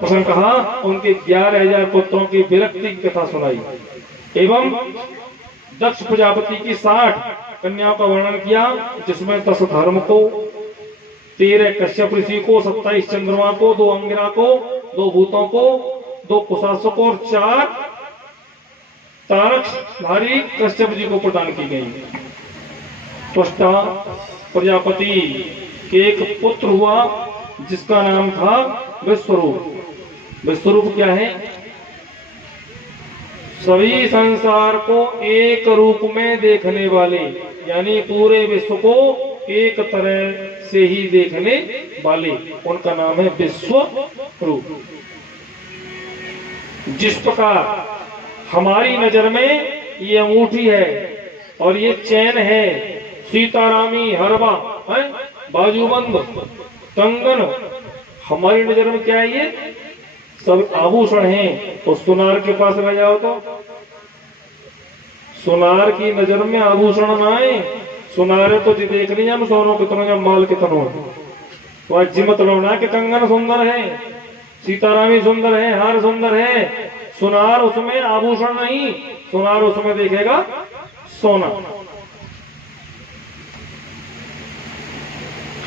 प्रसंग कहा, उनके 11,000 पुत्रों की विरक्ति की कथा सुनाई एवं दक्ष प्रजापति की 60 कन्याओं का वर्णन किया, जिसमें 10 धर्म को, 13 कश्यप ऋषि को, 27 चंद्रमा को, 2 अंगिरा को, 2 भूतों को, 2 कुशासक और 4 तारकधारी कश्यप जी को प्रदान की गई। त्वष्टा प्रजापति के एक पुत्र हुआ जिसका नाम था विश्वरूप। विश्वरूप क्या है? सभी संसार को एक रूप में देखने वाले, यानी पूरे विश्व को एक तरह से ही देखने वाले, उनका नाम है विश्वरूप। जिस प्रकार हमारी नजर में ये अंगूठी है और ये चैन है, सीतारामी, हरबा है, बाजूबंद, कंगन, हमारी नजर में क्या है? ये सब आभूषण हैं। तो सुनार के पास रह जाओ तो सुनार की नजर में आभूषण ना आए। सुनारे तो जी देख लिया हम, सोनो कितनों या माल कितनों, तो जी मतलब ना कि कंगन सुंदर है, सीतारामी सुंदर है, हार सुंदर है। सुनार उसमें आभूषण नहीं, सुनार उसमें देखेगा सोना।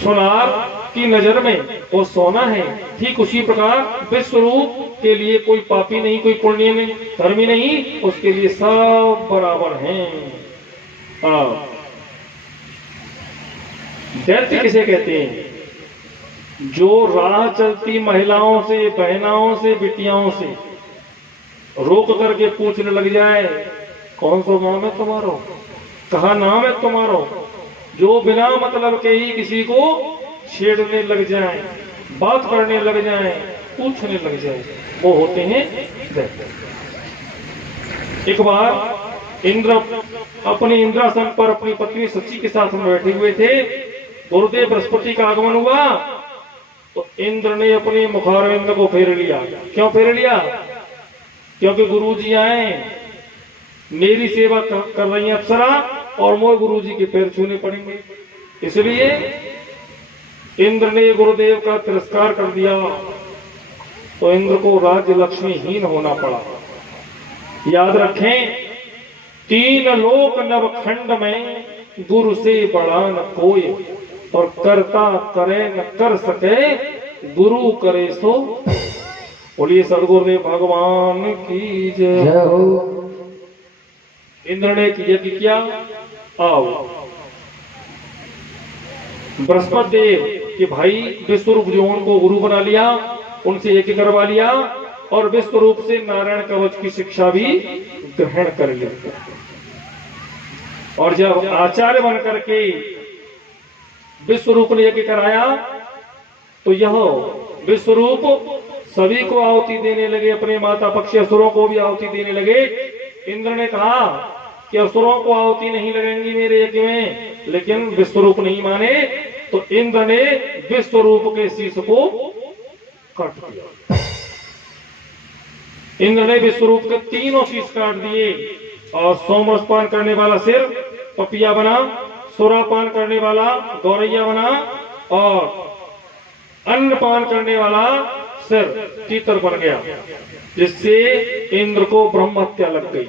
सुनार की नजर में वो सोना है। ठीक उसी प्रकार विश्वरूप के लिए कोई पापी नहीं, कोई पुण्य नहीं, धर्मी नहीं, उसके लिए सब बराबर हैं। दैत्य किसे कहते हैं? जो राह चलती महिलाओं से, बहनाओं से, बिटियाओं से रोक करके पूछने लग जाए, कौन सा नाम है तुम्हारा, कहा नाम है तुम्हारा, जो बिना मतलब के ही किसी को छेड़ने लग जाए, बात करने लग जाए, पूछने लग जाए, वो होते हैं दैत्य। एक बार इंद्र अपने इंद्रासन पर अपनी पत्नी सची के साथ में बैठे हुए थे। गुरुदेव बृहस्पति का आगमन हुआ तो इंद्र ने अपने मुखारविंद को फेर लिया। क्यों फेर लिया? क्योंकि गुरु जी आए, मेरी सेवा कर रही है अप्सरा और मोर गुरु जी के पैर छूने पड़ेंगे, इसलिए इंद्र ने गुरुदेव का तिरस्कार कर दिया। तो इंद्र को राज्य लक्ष्मीहीन होना पड़ा। याद रखें, 3 लोक नवखंड में गुरु से बड़ा न कोई, और करता करे न कर सके, गुरु करे सो। बोलिए सदगुरुदेव भगवान की जय हो। इंद्र ने यज्ञ किया, आओ बृहस्पति देव के भाई विश्वरूप जो उनको गुरु बना लिया, उनसे यज्ञ करवा लिया और विश्वरूप से नारायण कवच की शिक्षा भी ग्रहण कर ली। और जब आचार्य बन करके विश्वरूप ने यज्ञ कराया तो यह विश्वरूप सभी को आहुति देने लगे, अपने माता पक्षी असुरों को भी आहुति देने लगे। इंद्र ने कहा कि असुरों को आहुति नहीं लगेंगी मेरे यज्ञ में, लेकिन विश्वरूप नहीं माने तो इंद्र ने विश्वरूप के शीश को काट दिया। इंद्र ने विश्वरूप के 3 शीश काट दिए और सोमरस पान करने वाला सिर पपिया बना, सुरा पान करने वाला गौरैया बना और अन्न पान करने वाला सिर तीतर बन गया, जिससे इंद्र को ब्रह्म हत्या लग गई।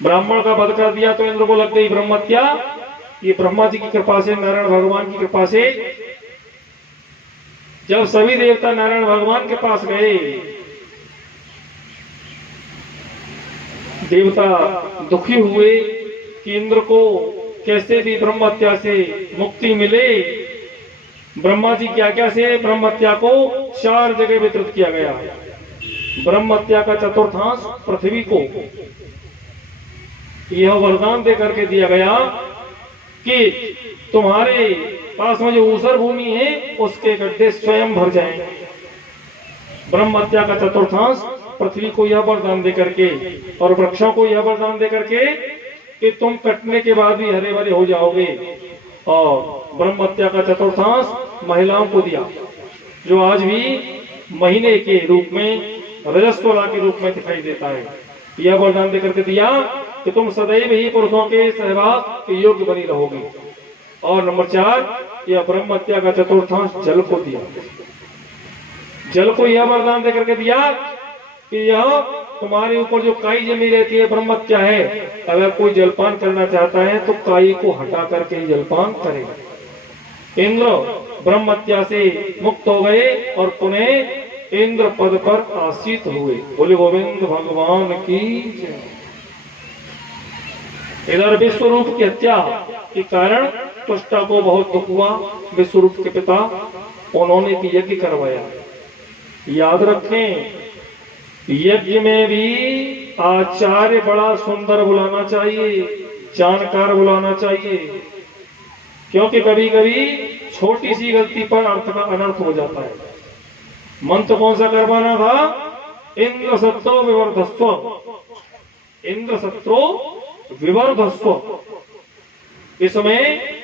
ब्राह्मण का वध कर दिया तो इंद्र को लग गई ब्रह्म हत्या। ये ब्रह्मा जी की कृपा से, नारायण भगवान की कृपा से जब सभी देवता नारायण भगवान के पास गए, देवता दुखी हुए कि इंद्र को कैसे भी ब्रह्म हत्या से मुक्ति मिले। ब्रह्मा जी की आज्ञा से ब्रह्म हत्या को 4 जगह वितरित किया गया। ब्रह्म हत्या का चतुर्थांश पृथ्वी को यह वरदान दे करके दिया गया कि तुम्हारे पास में जो ऊसर भूमि है उसके गड्ढे स्वयं भर जाएंगे। ब्रह्म हत्या का चतुर्थांश पृथ्वी को यह वरदान दे करके और वृक्षों को यह वरदान दे करके कि तुम कटने के बाद भी हरे भरे हो जाओगे। और ब्रह्म हत्या का चतुर्थांश महिलाओं को दिया, जो आज भी महीने के रूप में, रजस्वला के रूप में दिखाई देता है। यह वरदान देकर के दिया कि तुम सदैव ही पुरुषों के सहवास के योग्य बनी रहोगी। और नंबर 4, यह ब्रह्म हत्या का चतुर्थांश जल को दिया। जल को यह वरदान देकर के दिया कि यह तुम्हारे ऊपर जो काई जमी रहती है ब्रह्मत्या है, अगर कोई जलपान करना चाहता है तो काई को हटा करके ही जलपान करेगा। इंद्र ब्रह्मत्या से मुक्त हो गए और पुनः इंद्र पद पर आसीत हुए। बोले गोविंद भगवान की जय। इधर विश्वरूप की हत्या के कारण त्वष्टा को बहुत दुख हुआ। विश्वरूप के पिता उन्होंने भी यज्ञ करवाया। याद रखें, यज्ञ में भी आचार्य बड़ा सुंदर बुलाना चाहिए, जानकार बुलाना चाहिए, क्योंकि कभी कभी छोटी सी गलती पर अर्थ का अनर्थ हो जाता है। मंत्र कौन सा करवाना था? इंद्र सत्रो विवर्धस्व, इंद्र सत्रो विवर्धस्व। इसमें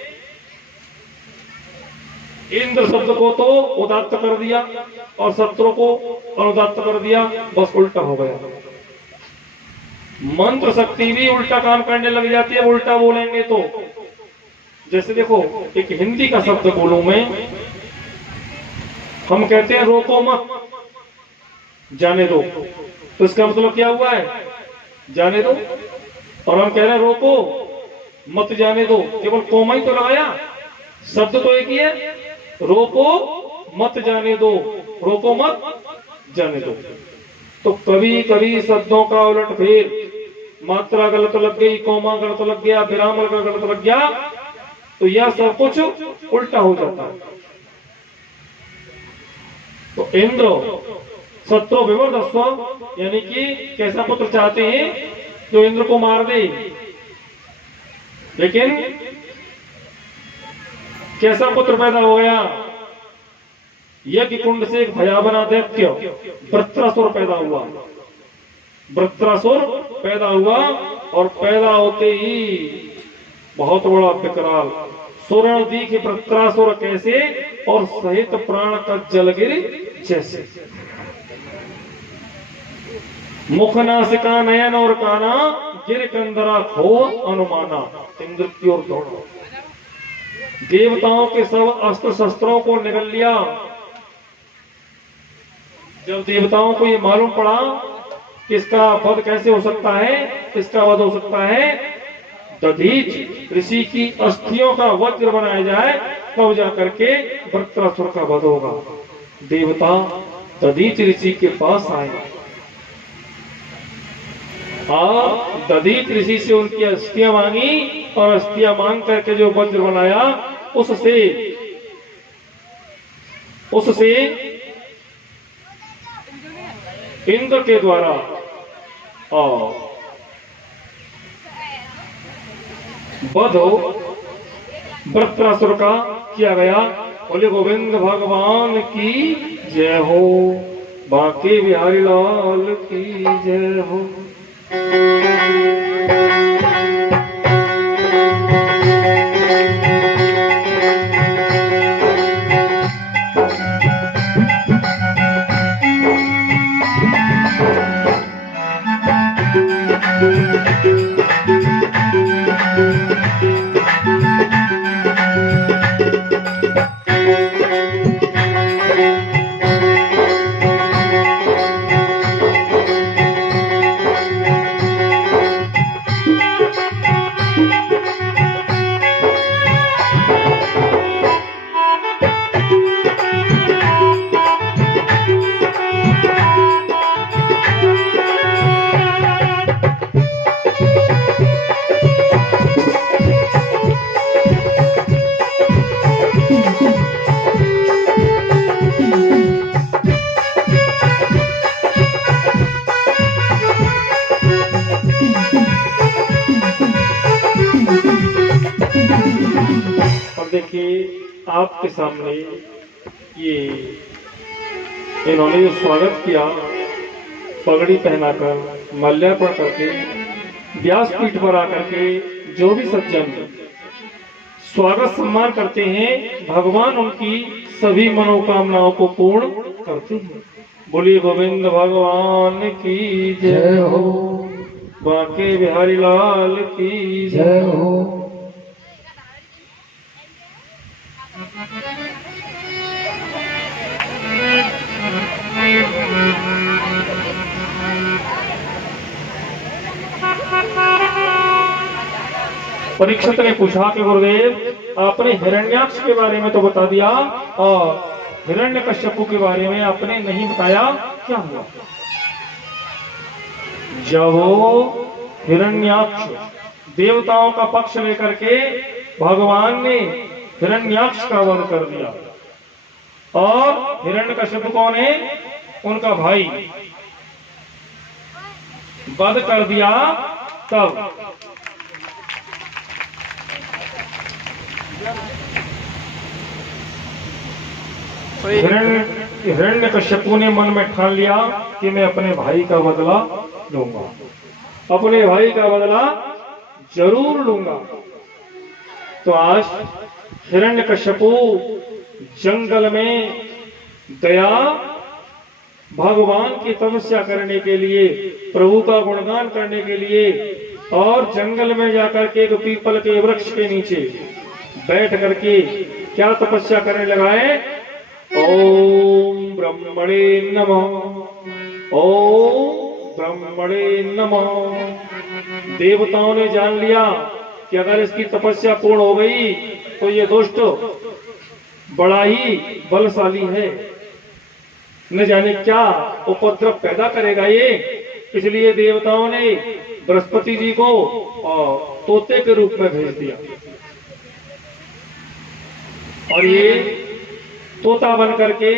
इंद्र शब्द को तो उदात्त कर दिया और शत्रु को अनुदात्त कर दिया, बस उल्टा हो गया। मंत्र शक्ति भी उल्टा काम करने लग जाती है उल्टा बोलेंगे तो। जैसे देखो, एक हिंदी का शब्द बोलूं मैं, हम कहते हैं रोको मत, जाने दो, तो इसका मतलब क्या हुआ है? जाने दो। और हम कह रहे हैं रोको मत जाने दो, केवल कोमा ही तो लगाया, शब्द तो एक ही है, रोको मत जाने दो, रोको मत जाने दो। तो कभी कभी शब्दों का उलट फेर, मात्रा गलत लग गई, कोमा गलत लग गया, विराम गलत लग गया, तो यह सब कुछ उल्टा हो जाता है। तो इंद्र शत्रु विवर्धस्व, यानी कि कैसा पुत्र चाहते हैं जो इंद्र को मार दे, लेकिन कैसा पुत्र पैदा हो गया? यज्ञ कुंड से एक भयावना दैत्य वृत्रासुर पैदा हुआ। वृत्रासुर पैदा हुआ और पैदा होते ही बहुत बड़ा विकराल सुरण दीख वृत्रासुर कैसे, और सहित प्राण का जलगिर जैसे। मुख नासिका नयन और काना, गिर कंदरा खो अनुमाना। इंद्र की ओर दौड़ा, देवताओं के सब अस्त्र शस्त्रों को निगल लिया। जब देवताओं को ये मालूम पड़ा कि इसका वध कैसे हो सकता है, इसका वध हो सकता है दधीच ऋषि की अस्थियों का वज्र बनाया जाए, तब जाकर के वृत्रासुर का वध होगा। देवता दधीच ऋषि के पास आए और दधीच ऋषि से उनकी अस्थियां मांगी, और अस्थियां मांग करके जो वज्र बनाया उससे इंद्र के द्वारा वध वृत्रासुर का किया गया। बोले गोविंद भगवान की जय हो, बांके बिहारी लाल की जय हो। देखिए आपके सामने ये इन्होंने जो स्वागत किया, पगड़ी पहनाकर, माल्यार्पण करके, व्यासपीठ पर आकर के जो भी सज्जन स्वागत सम्मान करते हैं, भगवान उनकी सभी मनोकामनाओं को पूर्ण करते हैं। बोलिए गोविंद भगवान की जय हो, बांके बिहारी लाल की जय हो। परीक्षित ने पूछा कि गुरुदेव आपने हिरण्याक्ष के बारे में तो बता दिया और हिरण्यकश्यपु के बारे में आपने नहीं बताया, क्या हुआ? जब हिरण्याक्ष देवताओं का पक्ष लेकर के भगवान ने हिरण्याक्ष का वध कर दिया और हिरण्यकश्यप कौन है? उनका भाई, वध कर दिया, तब हिरण्यकश्यपु ने मन में ठान लिया कि मैं अपने भाई का बदला लूंगा, अपने भाई का बदला जरूर लूंगा। तो आज हिरण्यकश्यपु जंगल में गया भगवान की तपस्या करने के लिए, प्रभु का गुणगान करने के लिए, और जंगल में जाकर के एक पीपल के वृक्ष के नीचे बैठ करके क्या तपस्या करने लगा है? ओम ब्रह्मणे नमः, ओम ब्रह्मणे नमः। देवताओं ने जान लिया कि अगर इसकी तपस्या पूर्ण हो गई तो ये दुष्ट बड़ा ही बलशाली है, न जाने क्या उपद्रव पैदा करेगा ये। इसलिए देवताओं ने बृहस्पति जी को तोते के रूप में भेज दिया और ये तोता बन करके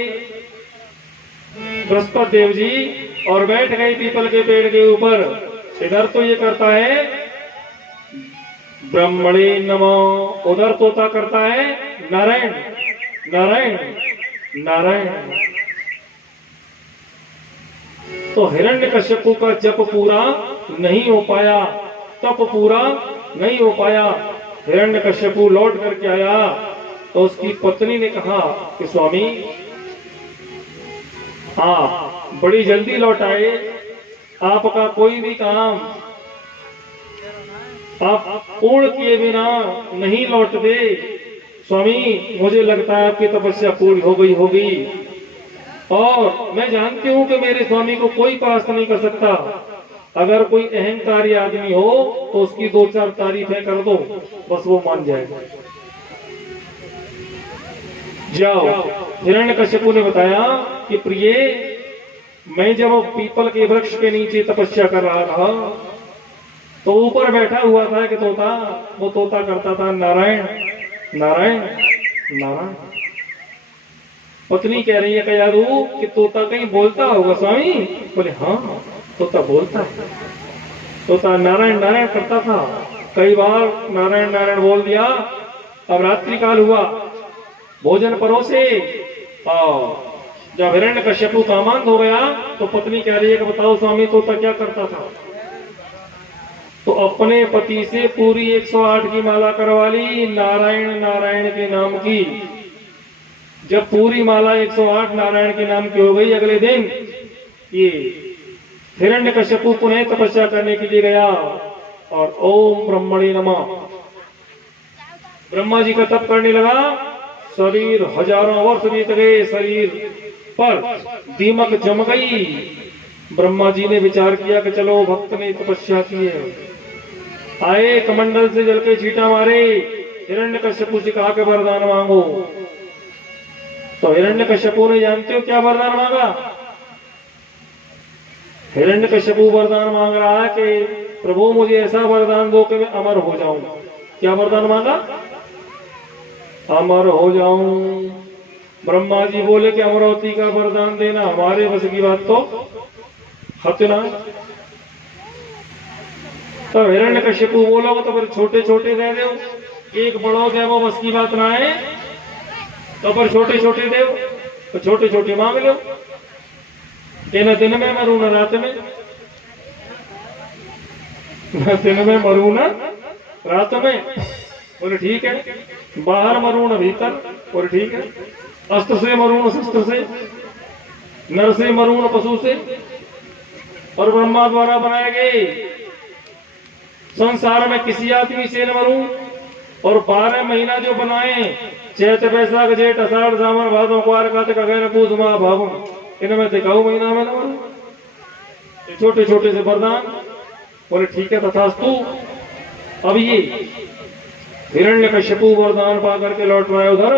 बृहस्पति देव जी और बैठ गए पीपल के पेड़ के ऊपर। इधर तो ये करता है ब्रह्मणे नमः, उधर तोता करता है नारायण नारायण नारायण। तो हिरण्यकश्यपु का जप पूरा नहीं हो पाया, तप पूरा नहीं हो पाया। हिरण्यकश्यपु लौट करके आया तो उसकी पत्नी ने कहा कि स्वामी आप बड़ी जल्दी लौट आए, आपका कोई भी काम आप पूर्ण किए बिना नहीं लौटते। स्वामी मुझे लगता है आपकी तपस्या पूरी हो गई होगी और मैं जानती हूं कि मेरे स्वामी को कोई परास्त नहीं कर सकता। अगर कोई अहंकारी आदमी हो तो उसकी 2-4 तारीफें कर दो, बस वो मान जाएगा। जाओ। हिरण्यकश्यपु ने बताया कि प्रिय, मैं जब पीपल के वृक्ष के नीचे तपस्या कर रहा था तो ऊपर बैठा हुआ था कि तोता, वो तोता करता था नारायण नारायण नारायण। पत्नी कह रही है कयारू कि तोता कहीं बोलता होगा स्वामी? बोले हाँ तोता बोलता है। तोता नारायण नारायण करता था, कई बार नारायण नारायण बोल दिया। अब रात्रि काल हुआ, भोजन परोसे, जब हिरण्यकश्यपु कामांध हो गया तो पत्नी कह रही है कि बताओ स्वामी तोता क्या करता था? तो अपने पति से पूरी 108 की माला करवा ली नारायण नारायण के नाम की। जब पूरी माला 108 नारायण के नाम की हो गई, अगले दिन ये हिरण्यकश्यपु पुनः तपस्या करने के लिए गया और ओम ब्रह्मणे नमः ब्रह्मा जी का तप करने लगा। शरीर हजारों वर्ष बीत गए, शरीर पर दीमक जम गई। ब्रह्मा जी ने विचार किया कि चलो भक्त ने तपस्या की है, आए कमंडल से जल के छींटा मारे, हिरण्यकश्यपु से कहा कि वरदान मांगो। तो हिरण्यकश्यपु ने जानते हो क्या वरदान मांगा? हिरण्यकश्यपु वरदान मांग रहा है कि प्रभु मुझे ऐसा वरदान दो कि मैं अमर हो जाऊं। क्या वरदान मांगा? अमर हो जाऊं। ब्रह्मा जी बोले कि अमरावती का वरदान देना हमारे बस की बात तो हतना। तो हिरण्यकश्यपु बोलो तो फिर छोटे छोटे दे दो, एक बड़ो दे वो बस की बात ना है, तो फिर छोटे छोटे दे, तो छोटे छोटे मांग लो। न दिन में मरू न रात में, न दिन में मरू न रात में। बोले ठीक है। बाहर मरू न भीतर, बोले ठीक है। अस्त्र से मरू न शस्त्र से, नर से मरू न पशु से। और ब्रह्मा द्वारा बनाए गए संसार में किसी आदमी से न मरूं। और 12 महीना जो बनाए, चैत बैसाख जेठ अषाढ़ सावन भादो कुआर कार्तिक अगहन पूष माह फागुन, इनमें से कहूं महीना में न मरूं। छोटे छोटे से वरदान। बोले ठीक है तथास्तु। अब ये हिरण्यकश्यपु वरदान पा करके लौट रहा है, उधर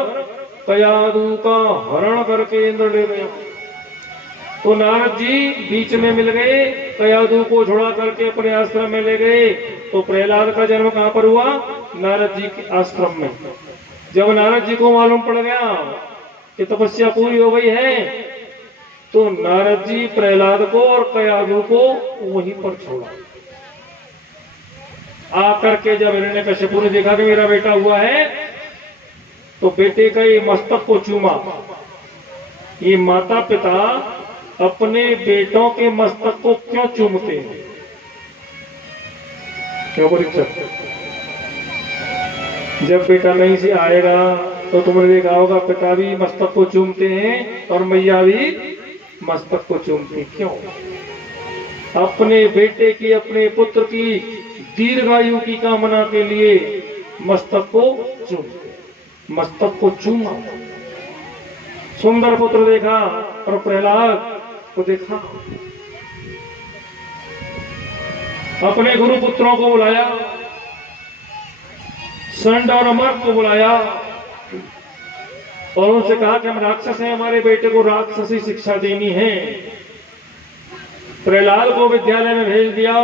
कयादू का हरण करके इंद्र ले गया। तो नारद जी बीच में मिल गए, कयादू को छुड़ा करके अपने आश्रम में ले गए। तो प्रहलाद का जन्म कहां पर हुआ? नारद जी के आश्रम में। जब नारद जी को मालूम पड़ गया कि तपस्या पूरी हो गई है, तो नारद जी प्रहलाद को और कयादू को वहीं पर छोड़ा। आकर के जब हिरण्यकश्यपु ने देखा कि मेरा बेटा हुआ है, तो बेटे का ये मस्तक को चूमा। ये माता पिता अपने बेटों के मस्तक को क्यों चूमते हैं? क्यों परीक्षक? जब बेटा कहीं से आएगा तो तुमने देखा होगा पिता भी मस्तक को चूमते हैं और मैया भी मस्तक को चूमती। क्यों? अपने बेटे की, अपने पुत्र की दीर्घायु की कामना के लिए मस्तक को चूमते, मस्तक को चूमा। सुंदर पुत्र देखा और प्रहलाद को देखा, अपने गुरु पुत्रों को बुलाया, संड और अमर को बुलाया और उनसे कहा कि हम राक्षस हैं, हमारे बेटे को राक्षसी शिक्षा देनी है। प्रहलाद को विद्यालय में भेज दिया।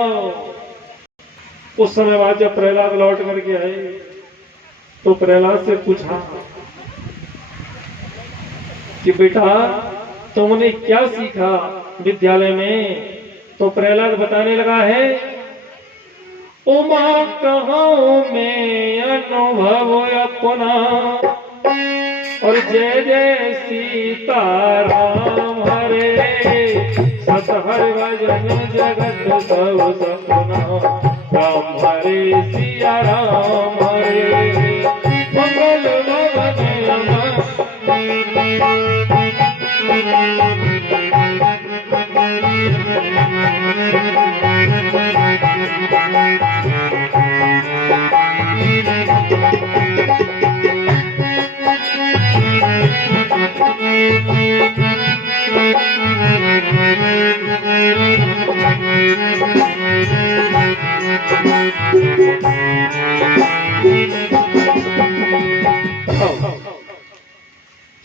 उस समय बाद जब प्रहलाद लौट करके आए तो प्रहलाद से पूछा कि बेटा तुमने क्या सीखा विद्यालय में? तो प्रहलाद बताने लगा है, उमा कहां में अनुभव अपना और जय जय सीताराम हरे, सत हरि भजन जगत सब सपना, राम हरे सिया राम हरे, मंगल भवन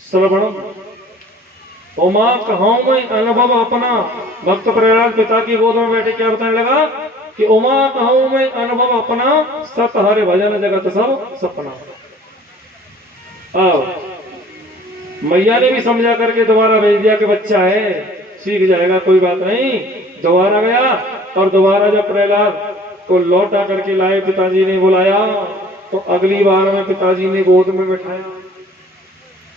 श्रवण। उमा कहूं मैं अनुभव अपना। भक्त प्रहलाद पिता की गोद में बैठे क्या बताने लगा कि उमा कहूं मैं अनुभव अपना, सत हरि भजन जगत सब सपना। मैया ने भी समझा करके दोबारा भेज दिया कि बच्चा है, सीख जाएगा, कोई बात नहीं। दोबारा गया और दोबारा जब प्रहलाद को लौट आकर के लाए, पिताजी ने बुलाया तो अगली बार में पिताजी ने गोद में बैठाया।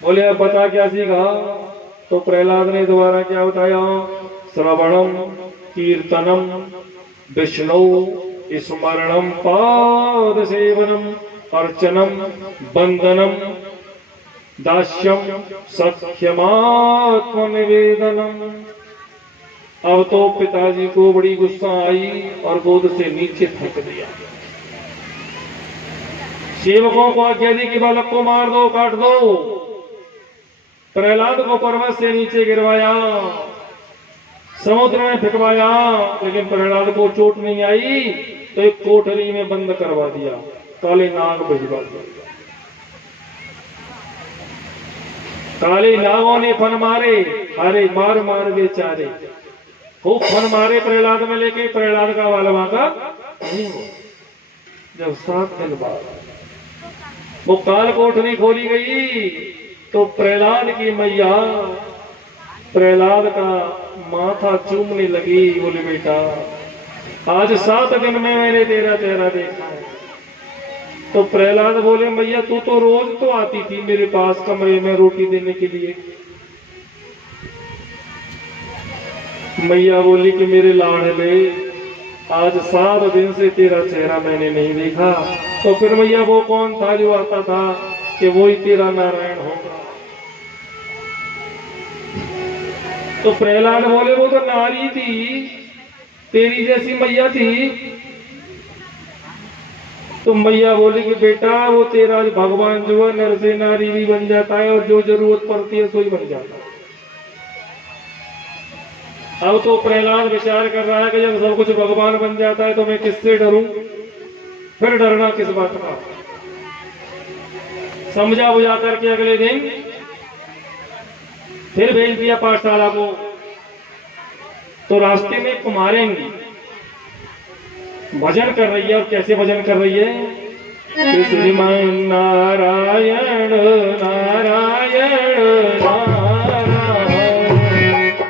बोले अब बता क्या सीखा? तो प्रहलाद ने दोबारा क्या बताया? श्रवणम कीर्तनम विष्णु स्मरणम पाद सेवनम अर्चनम बंदनम दास्यम सख्यमात्म निवेदनम। अब तो पिताजी को बड़ी गुस्सा आई और गोद से नीचे फेंक दिया। सेवकों को आज्ञा दी कि बालक को मार दो, काट दो। प्रहलाद को पर्वत से नीचे गिरवाया, समुद्र में फेंकवाया, लेकिन प्रहलाद को चोट नहीं आई तो एक कोठरी में बंद करवा दिया, काले नाग भिजवा दिया। काले नागों ने फन मारे, अरे मार मार बेचारे, खूब फन मारे प्रहलाद में लेके। प्रहलाद का बालवा का जब 7 दिन बाद वो काल कोठरी खोली गई तो प्रहलाद की मैया प्रहलाद का माथा चूमने लगी। बोले बेटा आज 7 दिन में मैंने तेरा चेहरा देखा है। तो प्रहलाद बोले मैया तू तो रोज तो आती थी मेरे पास कमरे में रोटी देने के लिए। मैया बोली कि मेरे लाडले आज 7 दिन से तेरा चेहरा मैंने नहीं देखा। तो फिर मैया वो कौन था जो आता था कि वो ही तेरा नारायण होगा? तो प्रहलाद बोले वो तो नारी थी, तेरी जैसी मैया थी। तो मैया बोली कि बेटा वो तेरा भगवान जो है नर से नारी भी बन जाता है और जो जरूरत पड़ती है सोई बन जाता है। अब तो प्रहलाद विचार कर रहा है कि जब सब कुछ भगवान बन जाता है तो मैं किससे डरूं? फिर डरना किस बात का? समझा बुझा करके अगले दिन फिर भेज दिया पाठशाला को। तो रास्ते में कुमारिन भजन कर रही है, और कैसे भजन कर रही है कि श्रीमान नारायण नारायण नारायण,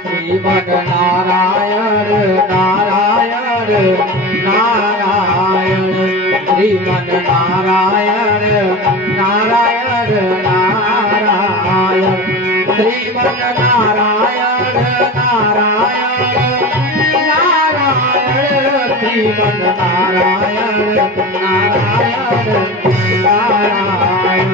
श्रीमन नारायण नारायण नारायण, श्रीमन नारायण नारायण नारायण, श्रीमन नारायण नारायण नारायण, श्रीमन नारायण नारायण नारायण।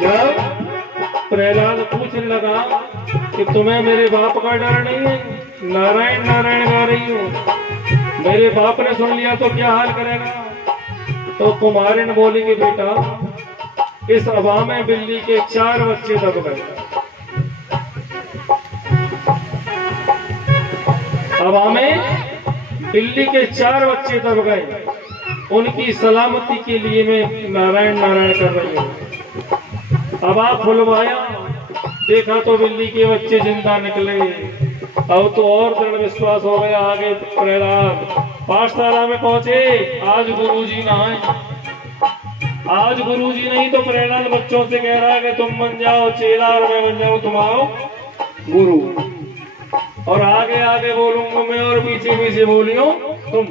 जब प्रहलाद पूछने लगा कि तुम्हें मेरे बाप का डर नहीं है, नारायण नारायण गा रही हो, मेरे बाप ने सुन लिया तो क्या हाल करेगा। तो कुमारिन बोली कि बेटा, इस हवा में बिल्ली के 4 बच्चे दब गए। हवा में बिल्ली के 4 बच्चे दब गए, उनकी सलामती के लिए मैं नारायण नारायण कर रही हूँ। हवा खुलवाया, देखा तो बिल्ली के बच्चे जिंदा निकले। अब तो और दृढ़ विश्वास हो गया। आगे प्रहलाद पाठशाला में पहुंचे। आज गुरुजी ना आए, आज गुरुजी नहीं तो प्रहलाद बच्चों से कह रहा है कि तुम बन जाओ चेला और मैं बन जाऊं तुम्हारा गुरु, और आगे आगे बोलूंगा मैं और पीछे पीछे बोलियो तुम।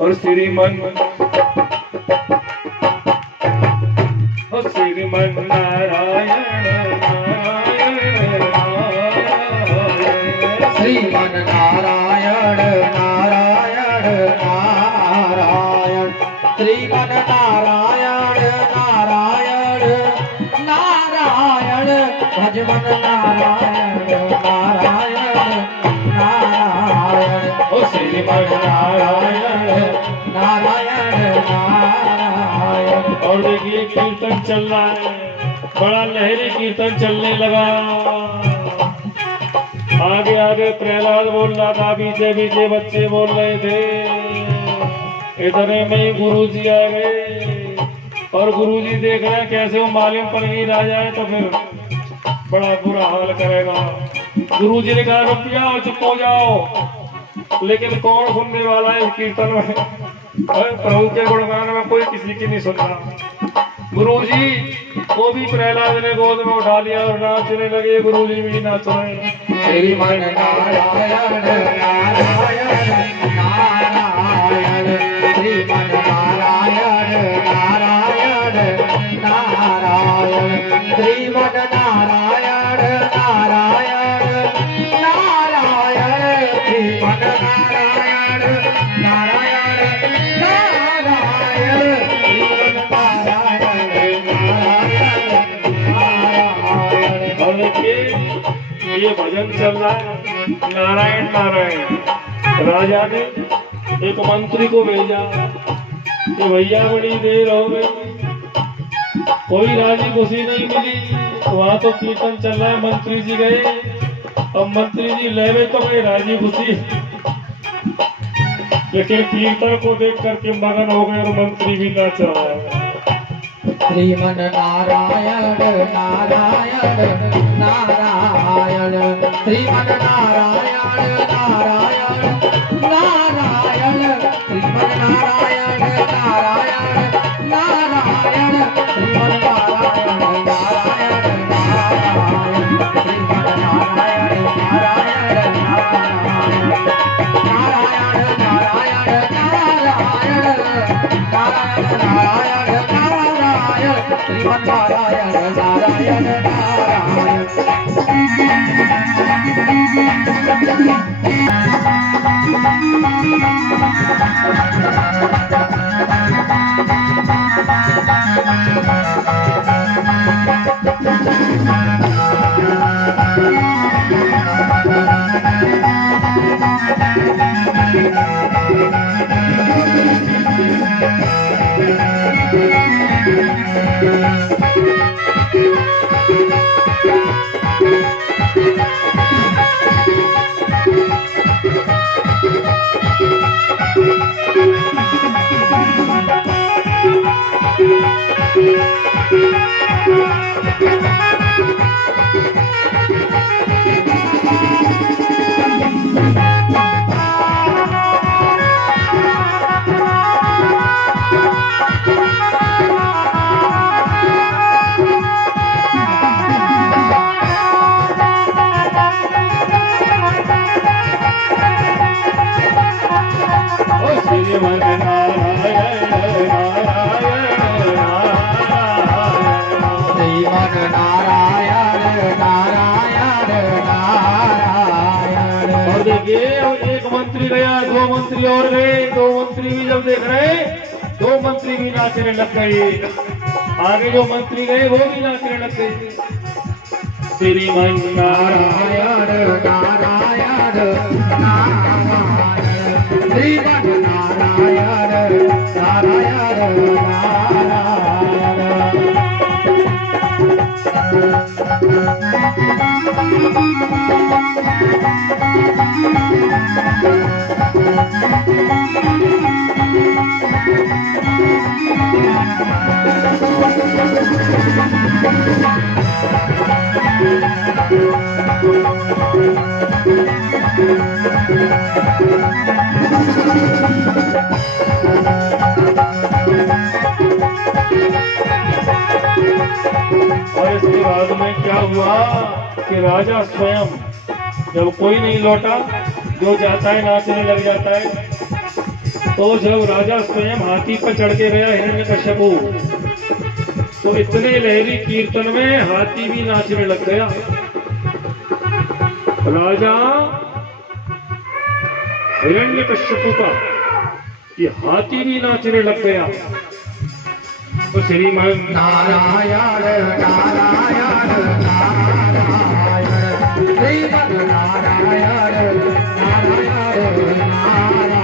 और श्रीमन नारायण नारायण श्रीमन नारायण नारायण नारायण, श्रीमन नारायण नारायण नारायण, भजमन नारायण नारायण नारायण, ओ श्रीमन नारायण नारायण नारायण। और देखिए कीर्तन चल रहा है, बड़ा लहरी कीर्तन चलने लगा। आगे आगे प्रहलाद बोल रहा था, पीछे पीछे बच्चे बोल रहे थे। इतने में ही गुरुजी आ गए, और गुरुजी देख रहे हैं कैसे वो मालिम पर नहीं आ जाए तो फिर बड़ा बुरा हाल करेगा। गुरुजी ने कहा रुक जाओ, चुप हो जाओ। लेकिन कौन सुनने वाला है इस कीर्तन में? प्रभु के गुणगान में कोई किसी की नहीं सुन रहा। गुरुजी को भी प्रहलाद ने गोद में उठा लिया और नाचने लगे। गुरुजी भी नाच रहे। श्रीमन नारायण नारायण नारायण, श्रीमन नारायण नारायण नारायण, श्रीमन नारायण नारायण नारायण, श्रीमन नारायण नारायण नारायण, श्रीमन नारायण नारायण। और देखिए ये भजन चल रहा है, नारायण नारायण। राजा ने एक मंत्री को भेजा कि भैया बड़ी देर हो गई, कोई राजी खुशी नहीं मिली। वहां तो कीर्तन चल रहा है, मंत्री जी गए। अब मंत्री जी लेवे तो गए राजी खुशी, लेकिन कीर्तन को देख करके मगन हो गए और मंत्री भी नाच रहा है। श्रीमन नारायण नारायण नारायण, श्रीमन नारायण नारायण नारायण, श्रीमन नारायण नारायण नारायण, श्रीमन नारायण नारायण नारायण, श्रीमन नारायण नारायण नारायण, नारायण नारायण नारायण, नारायण नारायण नारायण, श्रीमन नारायण नारायण नारायण। श्रीमन नारायण नारायण नारायण। श्रीमन नारायण नारायण नारायण। और देखिए एक मंत्री गया, दो मंत्री और गए, दो मंत्री भी जब देख रहे दो मंत्री भी नाचने लग गए। आगे जो मंत्री गए वो भी नाचने लग गए। श्रीमन नारायण नारायण नारायण। श्रीमन नारायण नारायण और इसके बाद में क्या हुआ कि राजा स्वयं, जब कोई नहीं लौटा, जो जाता है नाचने लग जाता है, तो जब राजा स्वयं हाथी पर चढ़ के गया हिरण्यकश्यपु, तो इतने लहरी कीर्तन में हाथी भी नाचने लग गया। राजा हिरण्यकश्यपु का ये हाथी भी नाचने लग गया। तो श्रीमन नारायण नारायण नारायण। श्रीमन नारायण नारायण नारायण।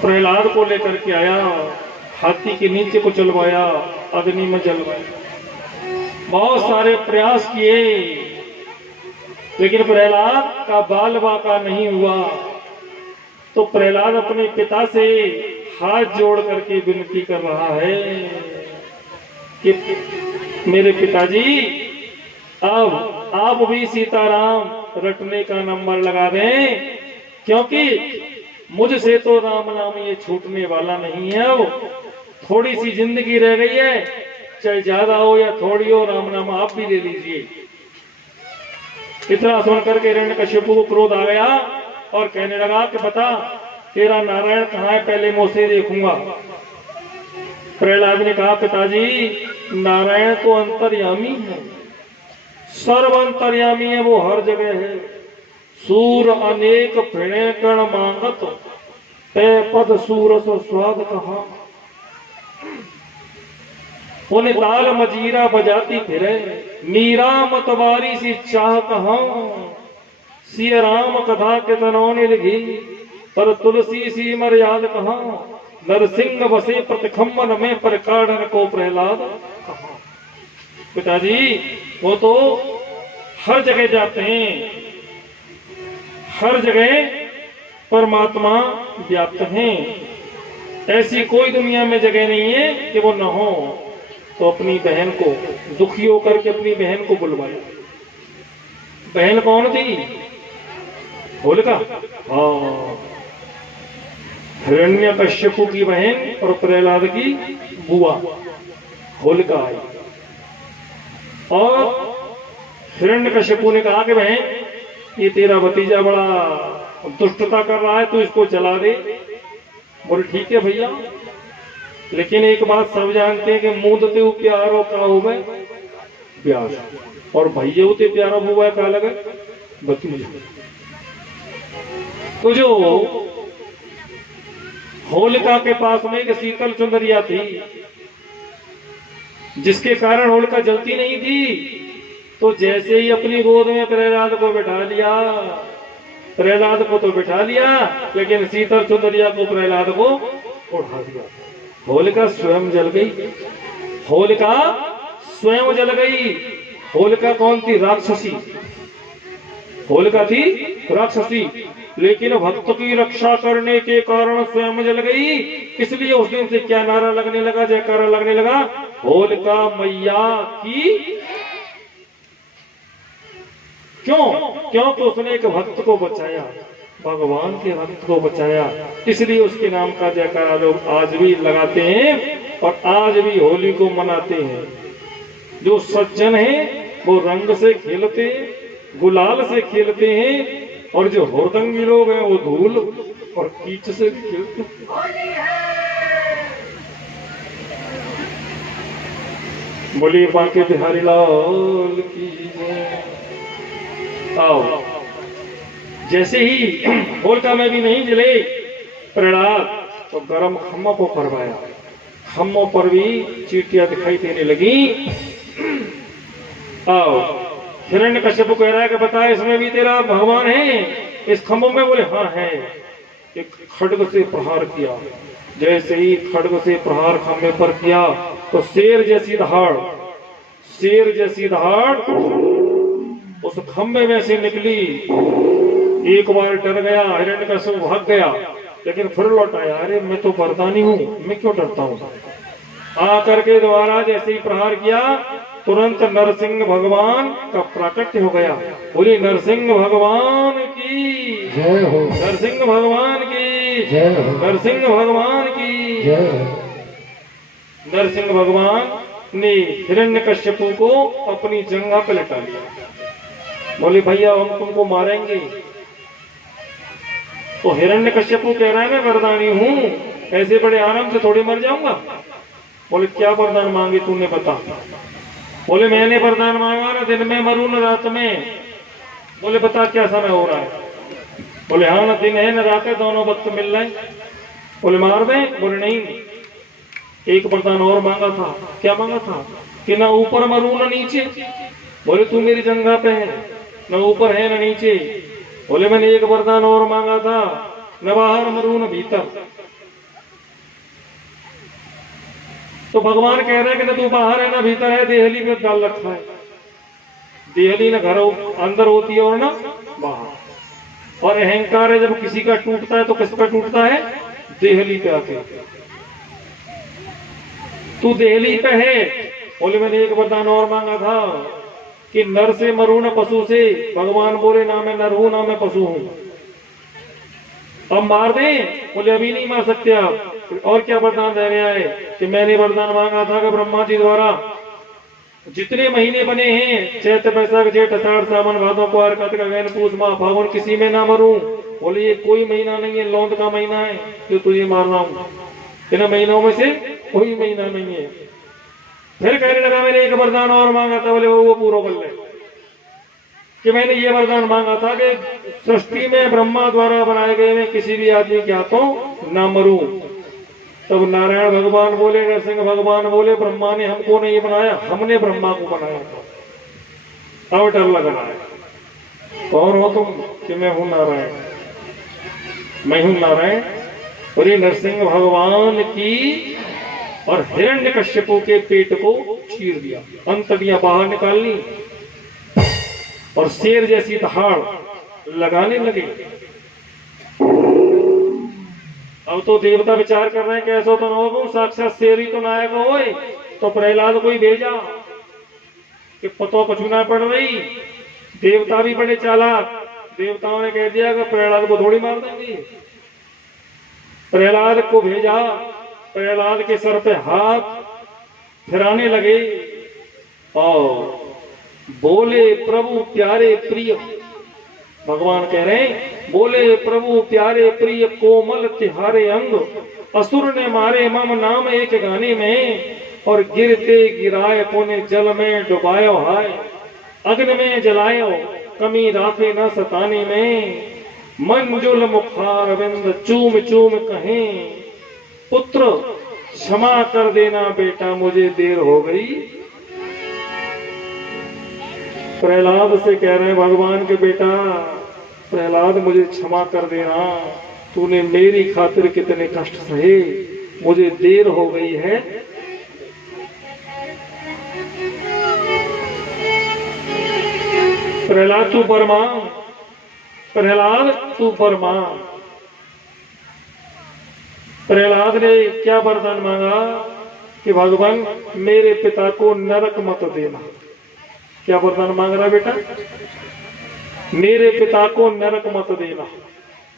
प्रहलाद को लेकर के आया, हाथी के नीचे को चलवाया, अग्नि में जलवाया, बहुत सारे प्रयास किए, लेकिन प्रहलाद का बाल बाका नहीं हुआ। तो प्रहलाद अपने पिता से हाथ जोड़ करके विनती कर रहा है कि मेरे पिताजी, अब आप भी सीताराम रटने का नंबर लगा दें, क्योंकि मुझसे तो राम नाम ये छूटने वाला नहीं है। अब थोड़ी सी जिंदगी रह गई है, चाहे ज्यादा हो या थोड़ी हो, राम नाम आप भी ले लीजिए। इतना सुनकर के हिरण्यकशिपु को क्रोध आ गया और कहने लगा कि बता तेरा नारायण कहाँ है, पहले मैं उसे देखूंगा। प्रहलाद ने कहा पिताजी, नारायण तो अंतर्यामी है, सर्व अंतर्यामी है, वो हर जगह है। सूर अनेक फिणे कण मांगत, ते पद सूरस स्वाद कहा। उन ताल मजीरा बजाती फिरे, मीरा मतवारी सी चाह कहा। सिय राम कथा के तनौने लगी, पर तुलसी सी मर्याद कहा। नरसिंह बसे प्रतिखम्बन में प्रकारण को प्रहलाद कहा। पिताजी, वो तो हर जगह जाते हैं, हर जगह परमात्मा व्याप्त हैं, ऐसी कोई दुनिया में जगह नहीं है कि वो न हो। तो अपनी बहन को दुखी होकर के अपनी बहन को बुलवाया। बहन कौन थी? होलिका। हाँ, हिरण्यकश्यपु की बहन और प्रहलाद की बुआ होलिका आई। और हिरण्यकश्यपु ने कहा कि बहन, ये तेरा भतीजा बड़ा दुष्टता कर रहा है, तू इसको चला दे। बोले ठीक है भैया, लेकिन एक बात सब जानते हैं कि मुंह ते प्यारो का हुआ प्यार, और भैया ते प्यारा हुआ का लगे भतीजा। तो जो होलिका के पास में एक शीतल चुंदरिया थी, जिसके कारण होलिका जलती नहीं थी, तो जैसे ही अपनी गोद में प्रहलाद को बिठा लिया, प्रहलाद को तो बिठा लिया, लेकिन शीतल चुंदरिया को प्रहलाद को उठा दिया। होलिका स्वयं जल गई। होलिका स्वयं जल गई। होलिका कौन थी? राक्षसी। होलिका थी राक्षसी, लेकिन भक्त की रक्षा करने के कारण स्वयं जल गई। इसलिए उस दिन से क्या नारा लगने लगा, जयकारा लगने लगा, होलिका मैया की। क्यों? क्योंकि उसने एक भक्त को बचाया, भगवान के भक्त को बचाया, इसलिए उसके नाम का जयकारा लोग आज भी लगाते हैं और आज भी होली को मनाते हैं। जो सज्जन हैं वो रंग से खेलते हैं, गुलाल से खेलते हैं, और जो हुड़दंगी लोग हैं वो धूल और कीच से खेलते हैं। बोलिए बांके बिहारी लाल की जय। आओ, जैसे ही होलिका में भी नहीं जले प्रहलाद, तो गरम खम्मों को परवाया। खम्मों पर भी चींटियां दिखाई देने लगी। आओ, हिरण्यकश्यप कह रहा है कि बता, इसमें भी तेरा भगवान है इस खम्भों में? बोले हाँ है। एक खड्ग से प्रहार किया। जैसे ही खड्ग से प्रहार खम्भे पर किया, तो शेर जैसी दहाड़, शेर जैसी दहाड़ उस खम्भे में से निकली। एक बार डर गया हिरण्यकश्यप, भाग गया, लेकिन फिर लौट आया। अरे मैं तो वरदानी हूं, मैं क्यों डरता हूं। आकर के दोबारा जैसे ही प्रहार किया, तुरंत नरसिंह भगवान का प्राकट्य हो गया। बोली नरसिंह भगवान की जय हो, नरसिंह भगवान की जय हो, नरसिंह भगवान की। जय हो। नरसिंह भगवान ने हिरण्यकश्यपु को अपनी जंघा पे लिटा लिया। बोले भैया हम तुमको मारेंगे। तो हिरण्यकश्यपु कह रहा है मैं वरदानी हूं, ऐसे बड़े आराम से थोड़ी मर जाऊंगा। बोले क्या वरदान मांगे तूने बता। बोले मैंने वरदान मांगा ना दिन में मरूं न रात में। बोले बता क्या समय हो रहा है। बोले हाँ ना दिन है न रात है, दोनों वक्त मिल रहे हैं। बोले मार दें। बोले नहीं, एक वरदान और मांगा था। क्या मांगा था कि ना ऊपर मरूं न नीचे। बोले तू मेरी जंघा पे है, न ऊपर है न नीचे। बोले मैंने एक वरदान और मांगा था, न बाहर मरूं न भीतर। तो भगवान कह रहे हैं कि न तू बाहर है न भीतर है, देहली में डाल रखा है। देहली न घर अंदर होती है और न बाहर। और अहंकार है जब किसी का टूटता है तो किस पर टूटता है, देहली पे आके। तू देहली पे है। बोले मैंने एक वरदान और मांगा था कि नर से मरूं न पशु से। भगवान बोले ना मैं नर हूं ना मैं पशु हूं, अब मार दें। बोले अभी नहीं मार सकते आप। और क्या वरदान रह गया है कि मैंने वरदान मांगा था कि ब्रह्मा जी द्वारा जितने महीने बने हैं, चैत्र वैशाख जेठ आषाढ़ सावन भादो कुआर कार्तिक अगैन पूस माह फागुन, किसी में ना मरूं। बोले ये कोई महीना नहीं है, लौंद का महीना है जो तुझे मार रहा हूं। इन महीनों में से कोई महीना नहीं है। फिर कहने लगा मैंने एक वरदान और मांगा था। बोले वो पूरा कर ले कि मैंने ये वरदान मांगा था कि सृष्टि में ब्रह्मा द्वारा बनाए गए मैं किसी भी आदमी के हाथों ना मरूं। तब नारायण भगवान बोले, नरसिंह भगवान बोले ब्रह्मा ने हमको नहीं बनाया, हमने ब्रह्मा को बनाया था। अब डर लग रहा है। कौन हो तुम कि मैं हूं नारायण, मैं हूं नारायण। और ये नरसिंह भगवान की और हिरण्यकश्यपु के पेट को चीर दिया, अंतड़ियां बाहर निकाल ली और शेर जैसी दहाड़ लगाने लगे। अब तो देवता विचार कर रहे हैं कैसो तो न हो, साक्षात शेर ही तो नायक हो। तो प्रहलाद को ही भेजा कि पतो कछु ना पड़ रही। देवता भी बड़े चालाक, देवताओं ने कह दिया कि प्रहलाद को थोड़ी मार देंगे। प्रहलाद को भेजा, प्रहलाद के सर पे हाथ फिराने लगे और बोले प्रभु प्यारे प्रिय। भगवान कह रहे हैं बोले प्रभु प्यारे प्रिय कोमल तिहारे अंग, असुर ने मारे मम नाम एक गाने में। और गिरते गिराए पुण्य जल में डुबायो हाय, अग्नि में जलायो कमी राखे न सताने में। मंजुल मुखार बिंद चूम चूम कहें, पुत्र क्षमा कर देना बेटा मुझे देर हो गई। प्रहलाद से कह रहे हैं भगवान के बेटा प्रहलाद मुझे क्षमा कर देना, तूने मेरी खातिर कितने कष्ट सहे, मुझे देर हो गई है। प्रहलाद तू बरमान, प्रहलाद तू बरमान। प्रहलाद ने क्या वरदान मांगा कि भगवान मेरे पिता को नरक मत देना। क्या वरदान मांग रहा है बेटा, मेरे पिता को नरक मत देना।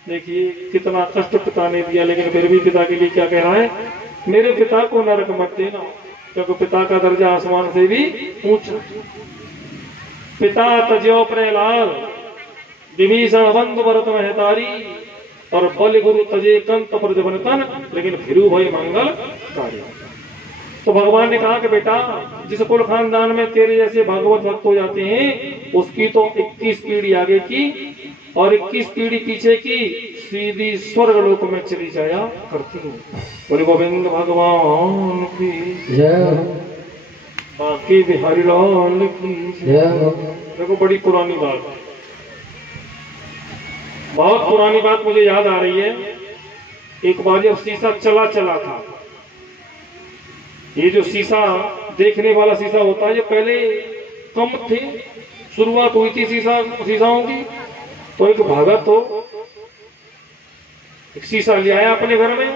देखिए कितना कष्ट पिता ने दिया, लेकिन फिर भी पिता के लिए क्या कह रहा है, मेरे पिता को नरक मत देना, क्योंकि पिता का दर्जा आसमान से भी ऊंचा। पिता तजो प्रहलाद विभीषण बंधु भरत महतारी, और बल गुरु तजे कंत प्रजबन तन, लेकिन फिरू भय मंगल कार्य। तो भगवान ने कहा कि बेटा जिस कुल खानदान में तेरे जैसे भागवत भक्त हो जाते हैं, उसकी तो 21 पीढ़ी आगे की और 21 पीढ़ी पीछे की सीधी स्वर्ग लोक में चली जाया करती हूँ। बोले गोविंद भगवान की जय, बाकी बिहारी लाल की जय। देखो बड़ी पुरानी बात, बहुत पुरानी बात मुझे याद आ रही है। एक बार जब शीशा चला चला था, ये जो शीशा देखने वाला शीशा होता है, ये पहले कम थे, शुरुआत हुई थी शीशाओं की। तो एक भगत हो एक शीशा ले आया अपने घर में,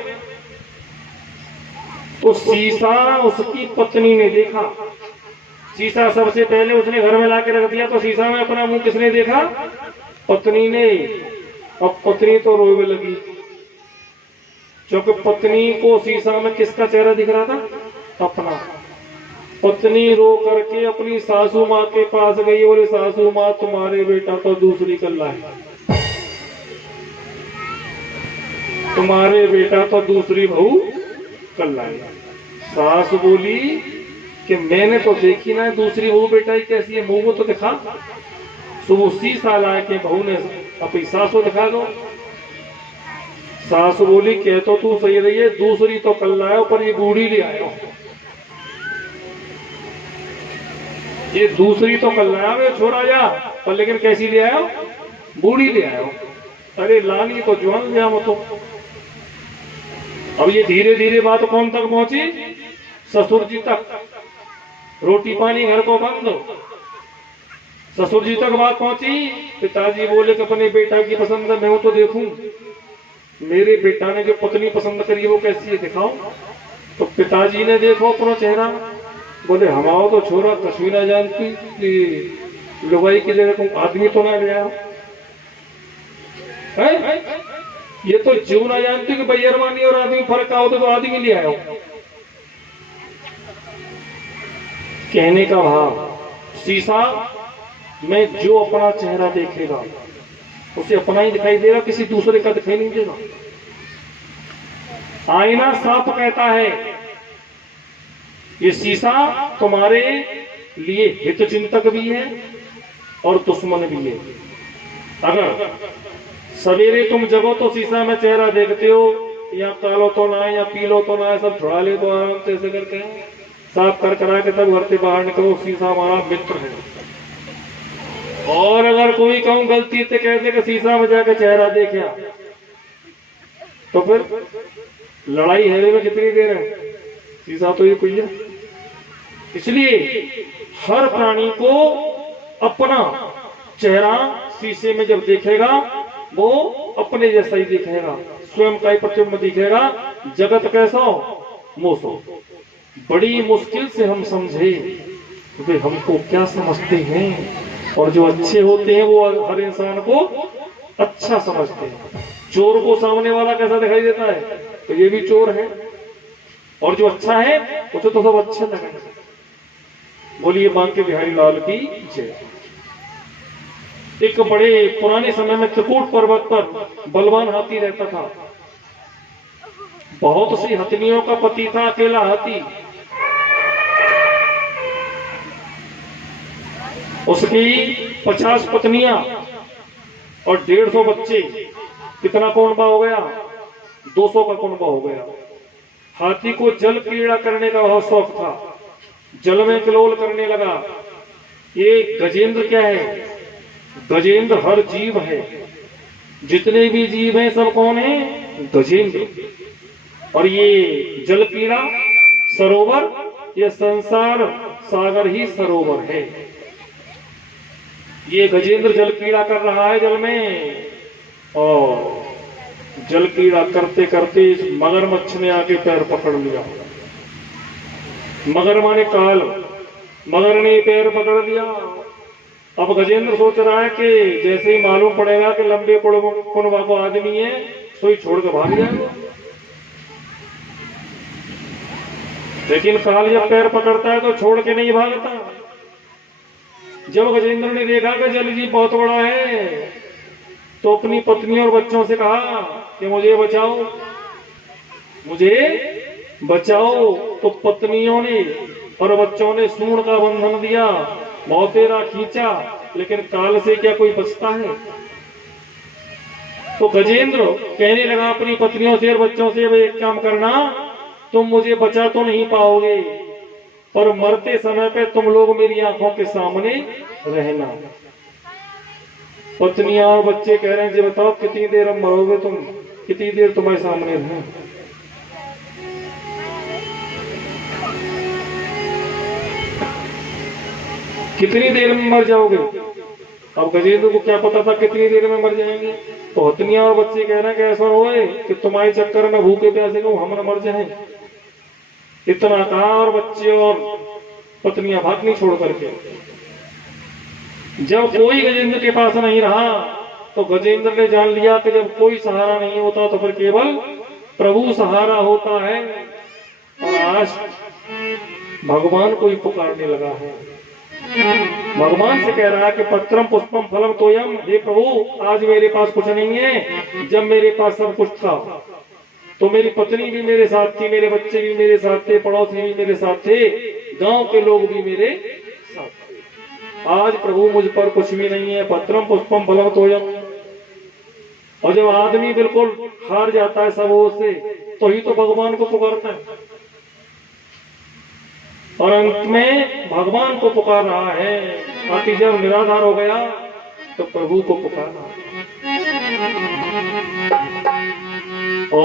तो शीशा उसकी पत्नी ने देखा, शीशा सबसे पहले उसने घर में लाके रख दिया, तो शीशा में अपना मुंह किसने देखा? पत्नी ने। अब पत्नी तो रोने लगी, क्योंकि पत्नी को शीशा में किसका चेहरा दिख रहा था? अपना। पत्नी रो करके अपनी सासू माँ के पास गई, बोले सासू माँ तुम्हारे बेटा तो दूसरी कल्ला है, तुम्हारे बेटा तो दूसरी बहू कल्ला है। सास बोली कि मैंने तो देखी ना दूसरी बहू बेटा ही कैसी है, मुंह को तो दिखा। तो वो शीशा ला के बहू ने अपनी सास को दिखा दो। सास बोली कह तो तू सही रही है, दूसरी तो कल्ला है, पर ये बूढ़ी ले आयो, ये दूसरी तो कल लाया वे छोड़ा जा, पर लेकिन कैसी ले आयो? बूढ़ी ले आयो। अरे लानी तो जवान ले आओ तो। अब ये धीरे धीरे बात कौन तक पहुंची? ससुर जी तक। रोटी पानी घर को बंद, ससुर जी तक बात पहुंची। पिताजी बोले कि अपने बेटा की पसंद मैं तो देखूं, मेरे बेटा ने जो पत्नी पसंद करी है वो कैसी है दिखाओ। तो पिताजी ने देखो अपना चेहरा, बोले हमारा तो छोरा कश्मीर ना जानती कि लुगाई की जगह तुम आदमी तो ना ले आओ, ये तो जीव ना जानती कि बैरवानी और आदमी फर्क आओ तो आदमी ले आओ। कहने का भाव, शीशा में जो अपना चेहरा देखेगा उसे अपना ही दिखाई देगा, किसी दूसरे का दिखाई नहीं देगा। आईना साफ कहता है ये शीशा तुम्हारे लिए हित चिंतक भी है और दुश्मन भी है। अगर सवेरे तुम जगो तो शीशा में चेहरा देखते हो, या कालो तो ना है या पीलो तो ना है, सब छुड़ा ले तो आराम से ऐसे करके साफ कर करा के तब घर से बाहर निकलो, शीशा हमारा मित्र है। और अगर कोई कहूं गलती से कहते कि शीशा में जाकर चेहरा देखा, तो फिर लड़ाई है में कितनी देर है? शीशा तो ये कोई है। इसलिए हर प्राणी को अपना चेहरा शीशे में जब देखेगा वो अपने जैसा ही दिखेगा, स्वयं का ही प्रतिबिंब दिखेगा। जगत कैसा मोसो, बड़ी मुश्किल से हम समझे वे हमको क्या समझते हैं, और जो अच्छे होते हैं वो हर इंसान को अच्छा समझते हैं। चोर को सामने वाला कैसा दिखाई देता है? तो ये भी चोर है, और जो अच्छा है उसे तो सब अच्छे लगेंगे। बोलिए बांके बिहारी लाल की जय। एक बड़े पुराने समय में त्रिकूट पर्वत पर बलवान हाथी रहता था। बहुत सी हथनियों का पति था अकेला हाथी। उसकी 50 पत्नियां और 150 बच्चे। कितना कुनबा हो गया? 200 का कुनबा हो गया। हाथी को जल क्रीड़ा करने का बहुत शौक था, जल में किलोल करने लगा। ये गजेंद्र क्या है? गजेंद्र हर जीव है, जितने भी जीव हैं सब कौन है? गजेंद्र। और ये जल क्रीड़ा सरोवर, ये संसार सागर ही सरोवर है। ये गजेंद्र जल क्रीड़ा कर रहा है जल में, और जल क्रीड़ा करते करते इस मगरमच्छ ने आके पैर पकड़ लिया। मगर माने काल, मगर ने पैर पकड़ लिया। अब गजेंद्र सोच रहा है कि जैसे ही मालूम पड़ेगा कि लंबे कुनबा को आदमी है तो ही छोड़ के भाग जाएगा। लेकिन काल जब पैर पकड़ता है तो छोड़ के नहीं भागता। जब गजेंद्र ने देखा कि जल जी बहुत बड़ा है, तो अपनी पत्नी और बच्चों से कहा कि मुझे बचाओ, मुझे बचाओ। तो पत्नियों ने और बच्चों ने सूंड का बंधन दिया, बहुतेरा खींचा, लेकिन काल से क्या कोई बचता है? तो गजेंद्र कहने लगा अपनी पत्नियों से और बच्चों से, भाई एक काम करना, तुम मुझे बचा तो नहीं पाओगे, पर मरते समय पे तुम लोग मेरी आंखों के सामने रहना। पत्नियां और बच्चे कह रहे हैं जी बताओ कितनी देर हम मरोगे, तुम कितनी देर तुम्हारे सामने रहें? कितनी देर में मर जाओगे? अब गजेंद्र को क्या पता था कितनी देर में मर जाएंगे। तो हथनियां और बच्चे कह रहे हैं कि ऐसा होए कि तुम्हारे चक्कर में भूखे प्यासे को हम न मर जाएं। इतना कहा और बच्चे और पत्नियां भागनी छोड़ करके। जब कोई गजेंद्र के पास नहीं रहा तो गजेंद्र ने जान लिया कि जब कोई सहारा नहीं होता तो फिर केवल प्रभु सहारा होता है। और आज भगवान को ही पुकारने लगा है, भगवान से कह रहा है कि पत्रम पुष्पम फलम तोयम, हे प्रभु आज मेरे पास कुछ नहीं है। जब मेरे पास सब कुछ था तो मेरी पत्नी भी मेरे साथ थी, मेरे बच्चे भी मेरे साथ थे, पड़ोसी भी मेरे साथ थे, गांव के लोग भी मेरे साथ थे। आज प्रभु मुझ पर कुछ भी नहीं है। पत्रम पुष्पम फलम तोयम। और जब आदमी बिल्कुल हार जाता है सब ओर से तो ही तो भगवान को पुकारता है। और अंत में भगवान को पुकार रहा है। बाकी जब निराधार हो गया तो प्रभु को पुकारा। ओ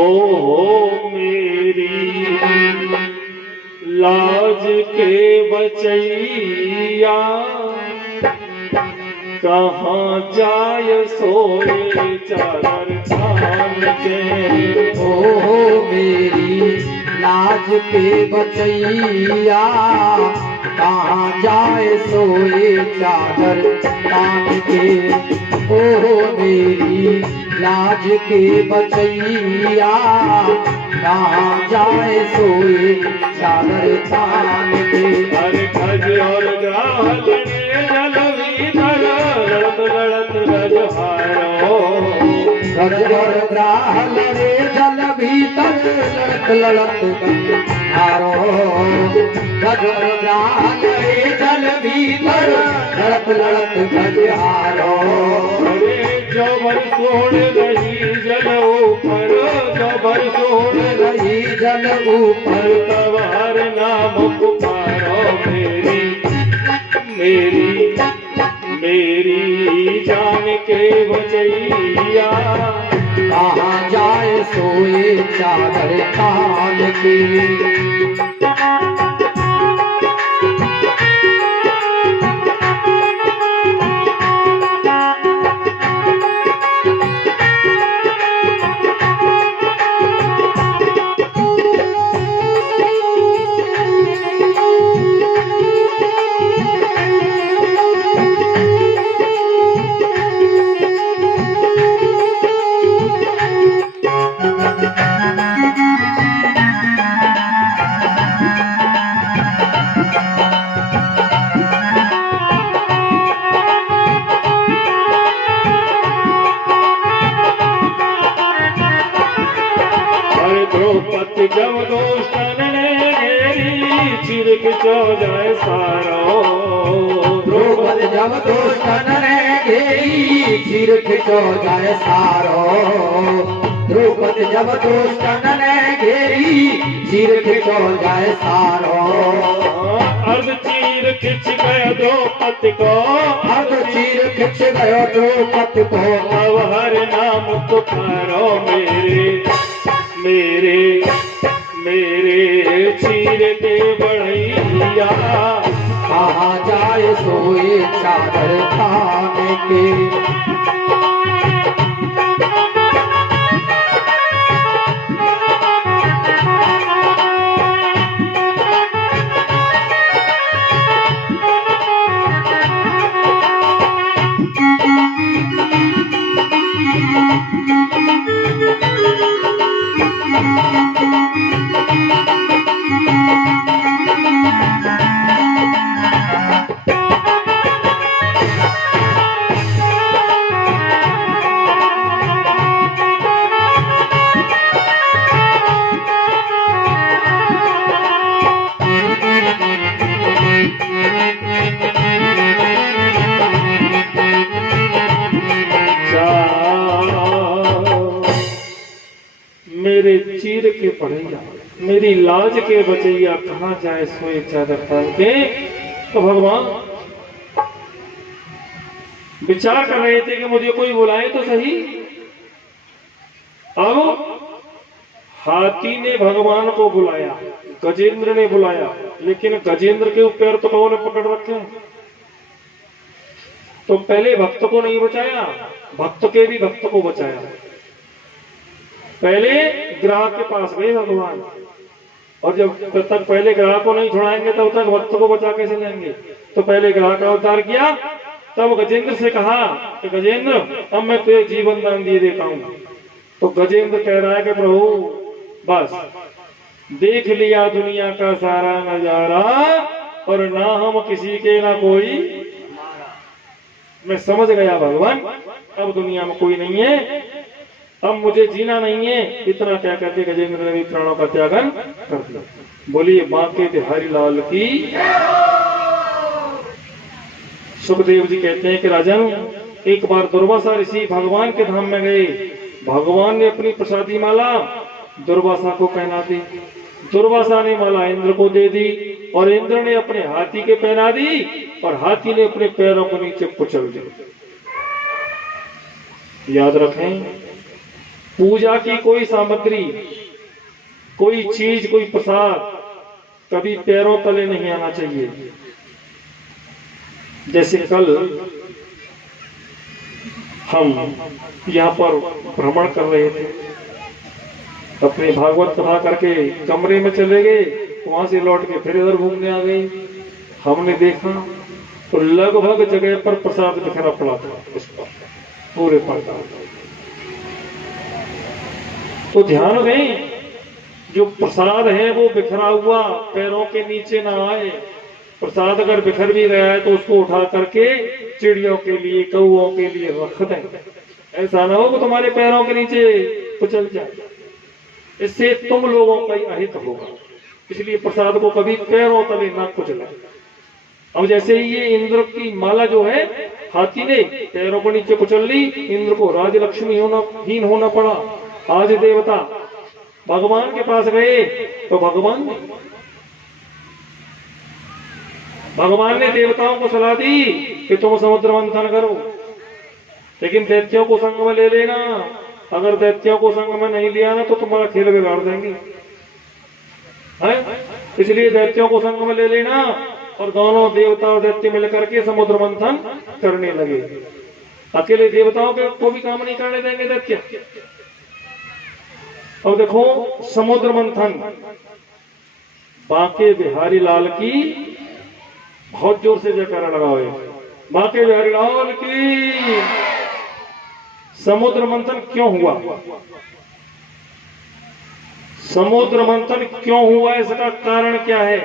मेरी लाज के बचैया, कहाँ जाय सोए चादर छान के। ओ मेरी लाज के बचैया, कहाँ जाए सोए चादर तान के। ओ मेरी लाज के बचैया, कहाँ जाए सोए चादर तान के। अरे खज और ग्राहल जल भीतर लड़त लड़त रजहारो। खज और ग्राहल रे जल भीतर लड़त लड़त हारो। खज और ग्राहल रे जल भीतर लड़त लड़त हारो। अरे जबर सोड़ रही जल ऊपर, जबर सोड़ रही जल ऊपर, तब हर नाम पुकारो। मेरी मेरी जान के बचैया, कहाँ जाए सोए चादर तान के। द्रौपदी जब दुष्टन ने घेरी, चिर खिंचो जाए सारो। द्रौपदी जब दुष्टन ने घेरी, चिर खिंचो जाए सारो। द्रौपदी जब दुष्टन ने घेरी, चिर खिंचो जाए सारो। अर्ध चीर खिंच गयो द्रौपदी को, अर्ध चीर खिंच गयो द्रौपदी को। अब हर नाम पुकारो। मेरे मेरे चीर के बढ़ैया, कहाँ जाए सोए चादर तान के। मेरे चीर के पढ़ैया, मेरी लाज के बचैया, कहाँ जाए सोए चादर तान के। तो भगवान विचार कर रहे थे कि मुझे कोई बुलाए तो सही। अब हाथी ने भगवान को बुलाया, गजेंद्र ने बुलाया, लेकिन गजेंद्र के पैर तो कौन ने पकड़ रखे हैं। तो पहले भक्त को नहीं बचाया, भक्त के भी भक्त को बचाया। पहले ग्राह के पास गए भगवान, और जब तक पहले ग्राहक को नहीं छुड़ाएंगे तब तक भक्त को बचा कैसे लेंगे। तो पहले ग्राहक का अवतार किया, तब गजेंद्र से कहा कि गजेंद्र अब मैं तुझे जीवन दान दिए देता हूँ। तो गजेंद्र कह रहा है कि प्रभु बस देख लिया दुनिया का सारा नजारा, और ना हम किसी के ना कोई, मैं समझ गया भगवान अब दुनिया में कोई नहीं है, अब मुझे जीना नहीं है। इतना क्या करके गजेंद्र ने भी प्राणों का त्यागन कर दिया। बोलिए बांके बिहारी लाल की। सुखदेव जी कहते हैं कि राजन, एक बार दुर्वासा ऋषि भगवान के धाम में गए। भगवान ने अपनी प्रसादी माला दुर्वासा को पहना दी। दुर्वासा ने माला इंद्र को दे दी, और इंद्र ने अपने हाथी के पहना दी, और हाथी ने अपने पैरों को नीचे कुचल दिया। याद रखें, पूजा की कोई सामग्री, कोई चीज, कोई प्रसाद कभी पैरों तले नहीं आना चाहिए। जैसे कल हम यहाँ पर भ्रमण कर रहे थे, अपनी भागवत कथा करके कमरे में चले गए, वहां से लौट के फिर इधर घूमने आ गए। हमने देखा तो लगभग जगह पर प्रसाद बिखरा पड़ा था, उस पर पूरे प्रकार। तो ध्यान दें, जो प्रसाद है वो बिखरा हुआ पैरों के नीचे ना आए। प्रसाद अगर बिखर भी गया है तो उसको उठा करके चिड़ियों के लिए, कौओं के लिए रख दें। ऐसा ना हो कि तुम्हारे पैरों के नीचे कुचल जाए, इससे तुम लोगों का ही अहित होगा। इसलिए प्रसाद को कभी पैरों तले ना कुचलें। अब जैसे ही ये इंद्र की माला जो है हाथी ने पैरों को नीचे कुचल ली, इंद्र को राजलक्ष्मी हीन होना पड़ा। आज देवता भगवान के पास गए तो भगवान ने देवताओं को सलाह दी कि तुम समुद्र मंथन करो, लेकिन दैत्यों को संग में ले लेना। अगर दैत्यों को संग में नहीं लिया ना तो तुम्हारा खेल बिगाड़ देंगे, है? इसलिए दैत्यों को संग में ले लेना। और दोनों देवता और दैत्य मिलकर के समुद्र मंथन करने लगे। अकेले देवताओं को भी काम नहीं करने देंगे दैत्य। और देखो समुद्र मंथन, बांके बिहारी लाल की बहुत जोर से जयकारा लगाओ, बांके बिहारी लाल की। समुद्र मंथन क्यों हुआ? समुद्र मंथन क्यों हुआ, इसका कारण क्या है?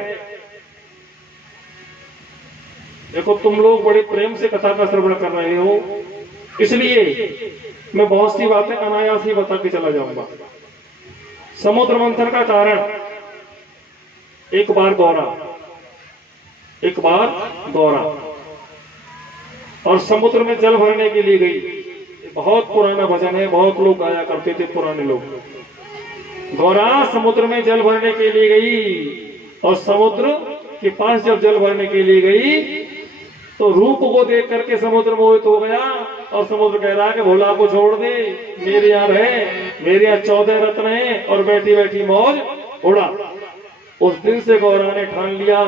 देखो तुम लोग बड़े प्रेम से कथा का श्रवण कर रहे हो, इसलिए मैं बहुत सी बातें अनायास ही बता के चला जाऊंगा। समुद्र मंथन का कारण एक बार गौरा और समुद्र में जल भरने के लिए गई। बहुत पुराना भजन है, बहुत लोग गाया करते थे पुराने लोग। गौरा समुद्र में जल भरने के लिए गई, और समुद्र के पास जब जल भरने के लिए गई तो रूप को देख करके समुद्र मोहित हो गया। और समुद्र कह रहा है कि भोला को छोड़ दे, मेरे यहाँ रहे, मेरे यहाँ 14 रत्न हैं, और बैठी बैठी मौज उड़ा। उस दिन से गौरा ने ठान लिया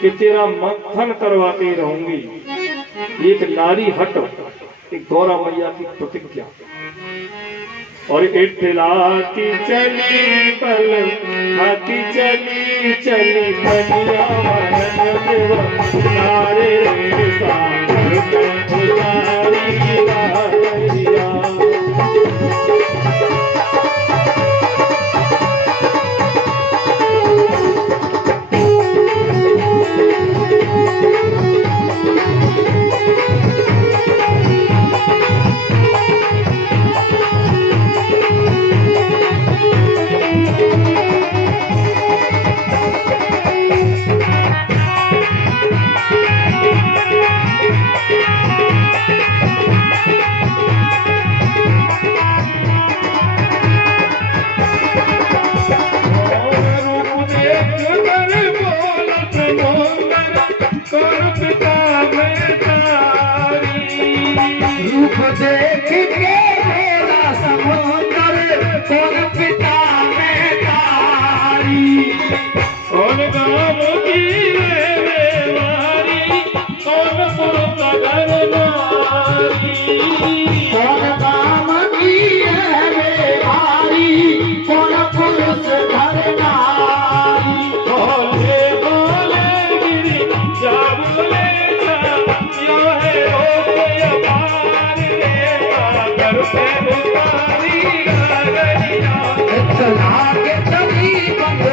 कि तेरा मंथन करवा के रहूंगी। एक नारी हट, एक गौरा मैया की प्रतिज्ञा। और इठलाती चली पल, हाथी चली चली मैया नारे कौन काम की है भारी, कौन पुरुष घर नारी। पार से उतारी गागरिया, चला के चली बंद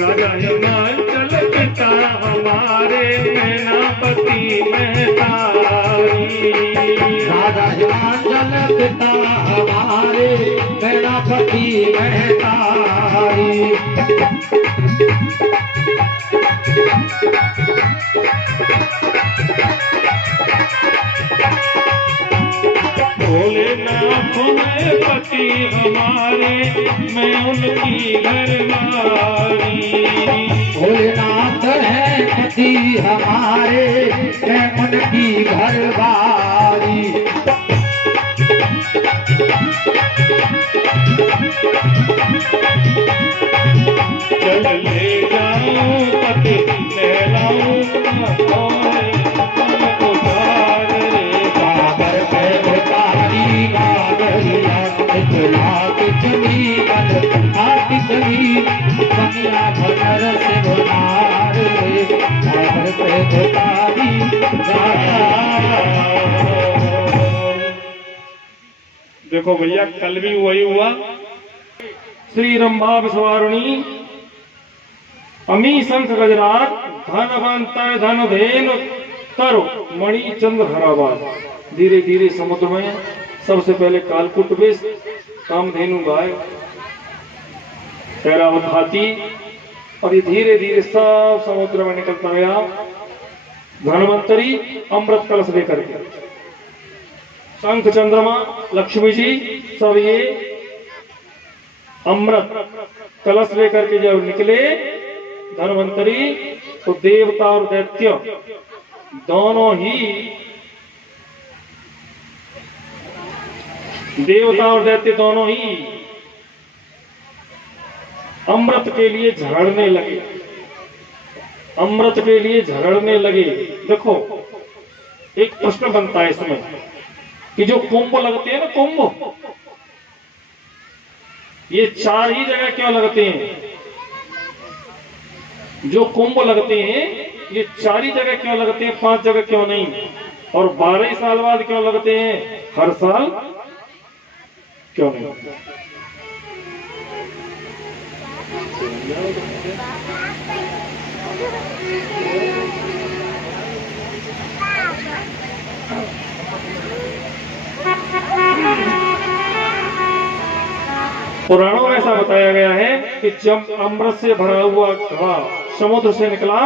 राजा हिमाचल पिता हमारे सेनापति महतारी, राजा हिमाचल पिता हमारे सेनापति महतारी, भोलेनाथ में पति हमारे मैं उनकी घरवारी, भोलेनाथ है पति हमारे है उनकी घरवारी, चल ले जाऊं पति नहलाऊं और उतार रे सागर पे उतारी गागरिया, चला के चली बंद आती चली कन्या भनर से उतार रे, सागर पे उतारी देखो भैया कल भी वही हुआ। श्री रंभा विश्वारुणी अमी संख गजराज धनवंत धन धेनु तरु मणि चंद्र हराबाद। धीरे धीरे समुद्र में सबसे पहले कालकूट विष, कामधेनु गाय, ऐरावत हाथी, और ये धीरे धीरे सब समुद्र में निकलता गया। धनवंतरी अमृत कलश लेकर के, शंख चंद्रमा लक्ष्मी जी सब ये अमृत कलश लेकर के जब निकले धनवंतरी, तो देवता और दैत्य दोनों ही अमृत के लिए झगड़ने लगे, अमृत के लिए झगड़ने लगे। देखो एक प्रश्न बनता है इसमें कि जो कुंभ लगते हैं ना, कुंभ ये चार ही जगह क्यों लगते हैं? जो कुंभ लगते हैं ये चार ही जगह क्यों लगते हैं, 5 जगह क्यों नहीं? और 12 साल बाद क्यों लगते हैं, हर साल क्यों नहीं? पुराणों में ऐसा बताया गया है कि जब अमृत से भरा हुआ घड़ा समुद्र से निकला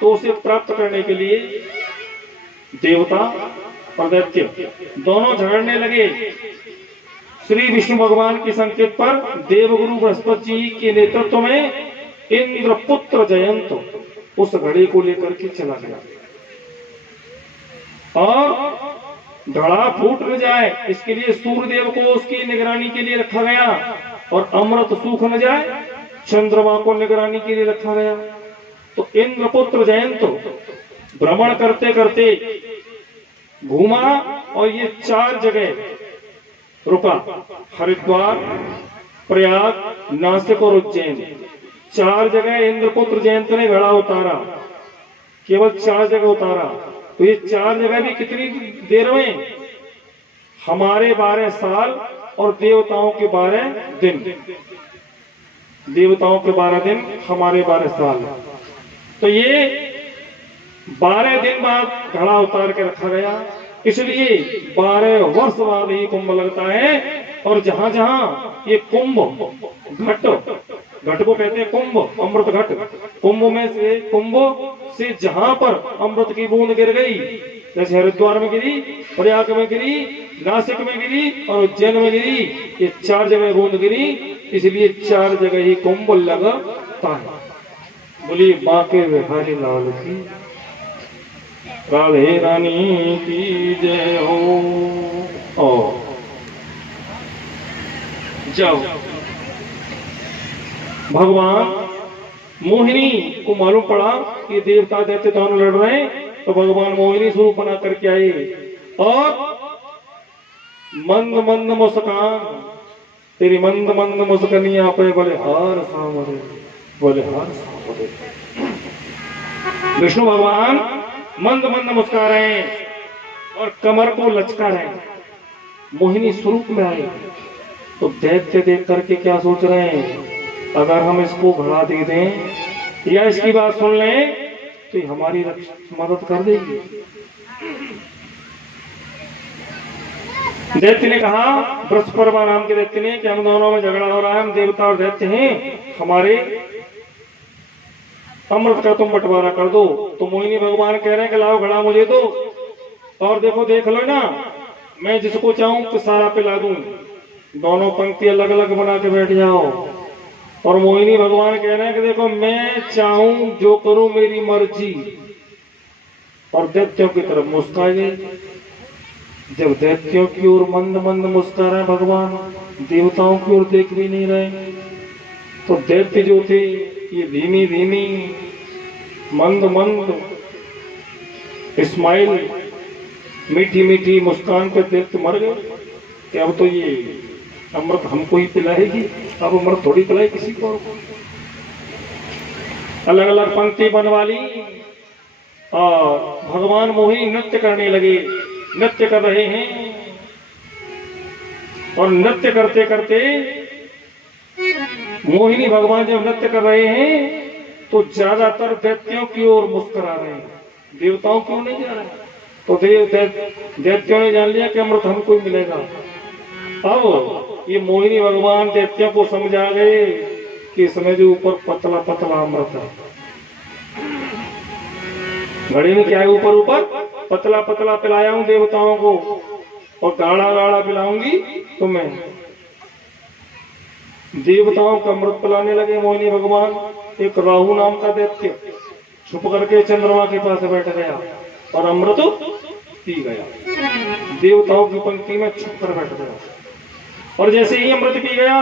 तो उसे प्राप्त करने के लिए देवता और दैत्य दोनों झगड़ने लगे। श्री विष्णु भगवान के संकेत पर देवगुरु बृहस्पति जी के नेतृत्व में इंद्रपुत्र जयंत उस घड़े को लेकर के चला गया और घड़ा फूट न जाए इसके लिए सूर्यदेव को उसकी निगरानी के लिए रखा गया, और अमृत सूख न जाए चंद्रमा को निगरानी के लिए रखा गया। तो इंद्रपुत्र जयंत भ्रमण करते करते घूमा और ये 4 जगह रुका, हरिद्वार, प्रयाग, नासिक और उज्जैन। 4 जगह इंद्रपुत्र जयंत ने घड़ा उतारा, केवल 4 जगह उतारा। तो ये 4 जगह भी कितनी देर में? हमारे 12 साल और देवताओं के 12 दिन। देवताओं के 12 दिन, हमारे 12 साल। तो ये 12 दिन बाद घड़ा उतार के रखा गया, इसलिए 12 वर्ष बाद ही कुंभ लगता है। और जहां जहां ये कुंभ घट, घट को कहते हैं कुंभ, अमृत घट, कुंभ से जहां पर अमृत की बूंद गिर गई, जैसे हरिद्वार में गिरी, प्रयाग में गिरी, नासिक में गिरी और उज्जैन में गिरी, ये 4 जगह बूंद गिरी, इसलिए 4 जगह ही कुंभ लगता है। बोली बांके बिहारी लाल की, राधे रानी की जय हो। और जाओ, भगवान मोहिनी को मालूम पड़ा कि देवता दैत्य दोनों लड़ रहे हैं, तो भगवान मोहिनी स्वरूप बना करके आए और मंद मंद मुस्कान, तेरी मंद मंद मुस्कनिया पे बोले हार सामरे, बोले हार सामरे। विष्णु भगवान मंद मंद मुस्का रहे हैं और कमर को लचका रहे हैं, मोहिनी स्वरूप में आए। तो दैत्य देख करके क्या सोच रहे हैं, अगर हम इसको घड़ा दे दें या इसकी बात सुन लें तो ये हमारी मदद कर देगी। दैत्य ने कहा, बृहस्पति नाम के दैत्य ने, कि हम दोनों में झगड़ा हो रहा है, हम देवता और दैत्य हैं, हमारे अमृत का तुम बंटवारा कर दो। तो मोहिनी भगवान कह रहे हैं कि लाओ घड़ा मुझे दो, और देखो देख लो ना, मैं जिसको चाहूं तो सारा पिला दूं। दोनों पंक्ति अलग अलग बना के बैठ जाओ। और मोहिनी भगवान कह रहे हैं कि देखो मैं चाहूं जो करूं मेरी मर्जी। और दैत्यों की तरफ मुस्काए। जब दैत्यों की ओर मंद मंद मुस्कुरा रहे भगवान, देवताओं की ओर देख भी नहीं रहे, तो दैत्य जो थे ये धीमी धीमी मंद मंद स्माइल, मीठी मीठी मुस्कान पे दैत्य मर गए कि अब तो ये अमृत हमको ही पिलाएगी, अब अमृत थोड़ी पिलाए किसी को। अलग अलग पंक्ति बनवा ली और भगवान मोहिनी नृत्य करने लगे। नृत्य कर रहे हैं और नृत्य करते करते मोहिनी भगवान जब नृत्य कर रहे हैं तो ज्यादातर दैत्यों की ओर मुस्कुरा रहे हैं, देवताओं की ओर नहीं जा रहे। तो दैत्यों ने जान लिया कि अमृत हमको ही मिलेगा। अब ये मोहिनी भगवान दैत्यों को समझा गए कि इसमें जो ऊपर पतला पतला अमृत है, घड़े में क्या है, ऊपर ऊपर पतला पतला पिलाया हूं देवताओं को और गाढ़ा गाढ़ा पिलाऊंगी तुम्हें। देवताओं का अमृत पिलाने लगे मोहिनी भगवान। एक राहु नाम का दैत्य छुप करके चंद्रमा के पास बैठ गया और अमृत पी गया। देवताओं की पंक्ति में छुप कर बैठ गया और जैसे ही अमृत पी गया,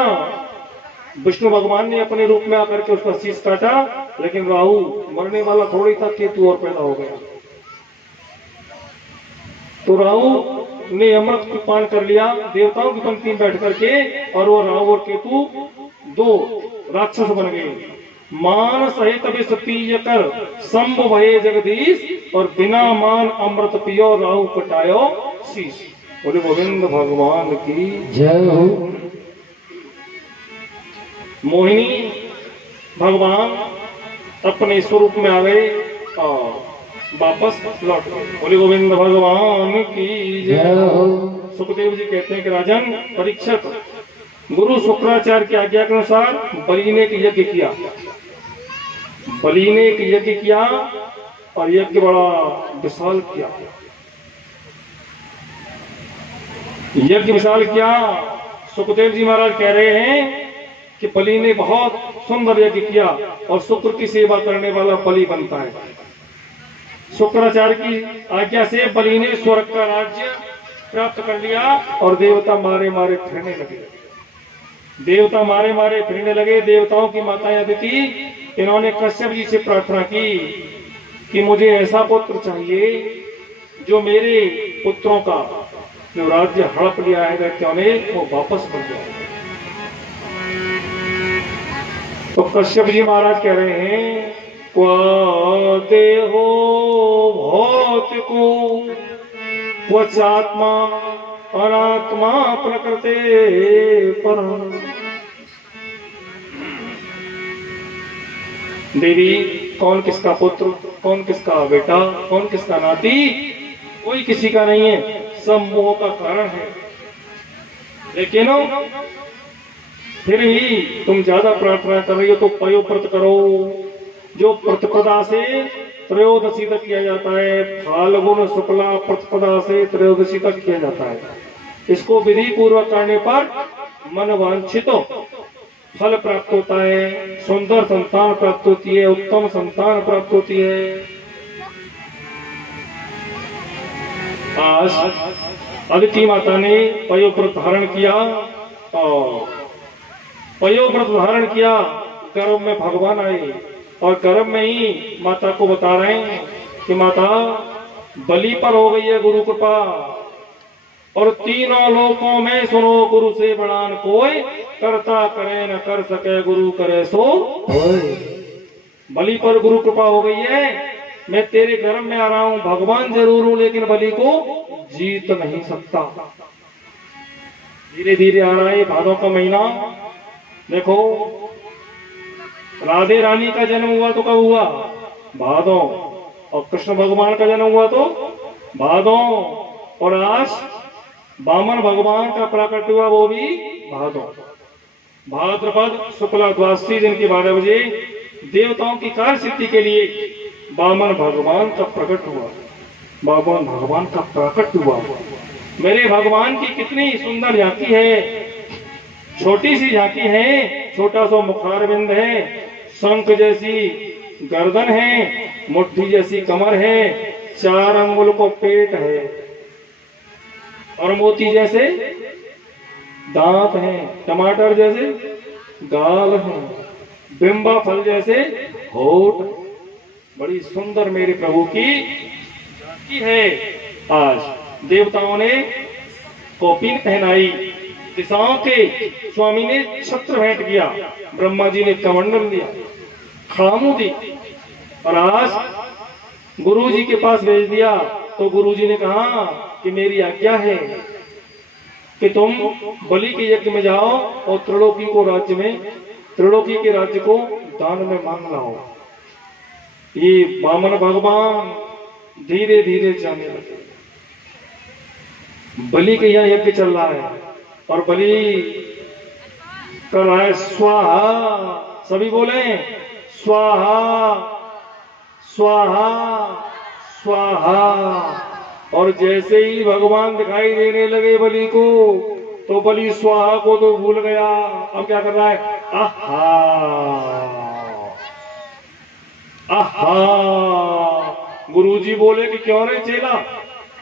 विष्णु भगवान ने अपने रूप में आकर के उसका शीश काटा, लेकिन राहु मरने वाला थोड़ी था, केतु और पैदा हो गया। तो राहु ने अमृत को पान कर लिया देवताओं की पंक्ति में बैठ करके, और वो राहु और केतु दो राक्षस बन गए। मान सहित विष पीय कर शंभु भये जगदीश, और बिना मान अमृत पियो राहु कटायो शीश। बोले गोविंद भगवान की जय हो। मोहिनी भगवान अपने स्वरूप में आ गए और वापस लौट गए। बोले गोविंद भगवान की जय हो। सुखदेव जी कहते हैं कि राजन परीक्षित, गुरु शुक्राचार्य की आज्ञा के अनुसार बलि ने एक यज्ञ किया। बलि ने एक यज्ञ किया और यज्ञ बड़ा विशाल किया। यज्ञ विशाल किया। सुखदेव जी महाराज कह रहे हैं कि बलि ने बहुत सुंदर यज्ञ किया और शुक्र की सेवा करने वाला बलि बनता है। शुक्राचार्य की आज्ञा से बलि ने स्वर्ग का राज्य प्राप्त कर लिया और देवता मारे मारे फिरने लगे। देवता मारे मारे फिरने लगे। देवताओं की माता अदिति, इन्होंने कश्यप जी से प्रार्थना की कि मुझे ऐसा पुत्र चाहिए जो मेरे पुत्रों का जो राज्य हड़प लिया है दैत्यों ने, वो वापस मिल जाए। तो कश्यप जी महाराज कह रहे हैं, क्वा देहो भौतिको वचात्मा अनात्मा प्रकृते परम। देवी कौन किसका पुत्र, कौन किसका बेटा, कौन किसका नाती, कोई किसी का नहीं है, सब मोह का कारण है। लेकिन फिर भी तुम ज्यादा प्रार्थना कर रही हो तो पयोव्रत करो, जो प्रतिपदा से त्रयोदशी तक किया जाता है, फाल्गुन शुक्ला प्रतिपदा से त्रयोदशी तक किया जाता है। इसको विधि पूर्वक करने पर मन वांछित फल प्राप्त होता है, सुंदर संतान प्राप्त होती है, उत्तम संतान प्राप्त होती है। आज अदिति माता ने पयोव्रत धारण किया और पयोव्रत धारण किया, गर्भ में भगवान आए और गर्भ में ही माता को बता रहे हैं कि माता बलि पर हो गई है गुरु कृपा, और तीनों लोकों में सुनो गुरु से बड़ान कोई, करता करे न कर सके गुरु करे सो होय। बलि पर गुरु कृपा हो गई है, मैं तेरे गर्भ में आ रहा हूं, भगवान जरूर हूं लेकिन बलि को जीत नहीं सकता। धीरे धीरे आ रहा है भादों का महीना। देखो राधे रानी का जन्म हुआ तो कब हुआ? भादों। और कृष्ण भगवान का जन्म हुआ तो भादों। और आज वामन भगवान का प्रकट हुआ वो भी भादों। भाद्रपद शुक्ला द्वादशी दिन के 12 बजे देवताओं की कार्य सिद्धि के लिए वामन भगवान का प्रकट हुआ, वामन भगवान का प्रकट हुआ। मेरे भगवान की कितनी सुंदर झांकी है, छोटी सी झांकी है, छोटा सा मुखारबिंद है, शंख जैसी गर्दन है, मुट्ठी जैसी कमर है, 4 अंगुल को पेट है, और मोती जैसे दांत हैं, टमाटर जैसे गाल हैं, बिंबा फल जैसे होठ। बड़ी सुंदर मेरे प्रभु की झांकी है। आज देवताओं ने कौपीन पहनाई, दिशाओं के स्वामी ने छत्र भेंट किया, ब्रह्मा जी ने कमंडल दिया, खामू दी, और आज गुरु जी के पास भेज दिया। तो गुरु जी ने कहा कि मेरी आज्ञा है कि तुम बलि के यज्ञ में जाओ और त्रिलोकी को राज्य में, त्रिलोकी के राज्य को दान में मांग लाओ। ये वामन भगवान धीरे धीरे जाने लगे। बलि के यहाँ यज्ञ चल रहा है और बलि कर रहा है स्वाहा। सभी बोले स्वाहा स्वाहा स्वाहा। और जैसे ही भगवान दिखाई देने लगे बलि को, तो बलि स्वाहा को तो भूल गया। अब क्या कर रहा है? आहा आहा। गुरुजी बोले कि क्यों रे चेला,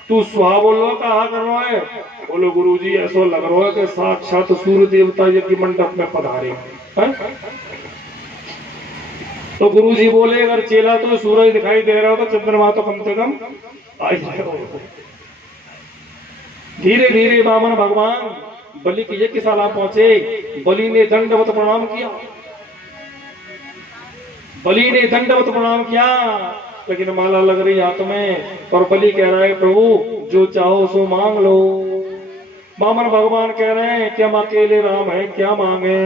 तू स्वाहा बोल रहा, कहा कर रहा है? बोलो गुरुजी ऐसा लग रहा है कि साक्षात सूर्य देवता यज्ञ मंडप में पधारे हैं। तो गुरुजी बोले अगर चेला तो सूरज दिखाई दे रहा हो तो चंद्रमा तो कम से कम आ जाओ। धीरे धीरे वामन भगवान बलि की यज्ञशाला पहुंचे। बलि ने दंडवत प्रणाम किया, बलि ने दंडवत प्रणाम किया, लेकिन माला लग रही हाथ में और बलि कह रहा है प्रभु जो चाहो सो मांग लो। वामन भगवान कह रहे हैं कि हम अकेले राम हैं, क्या मांगे?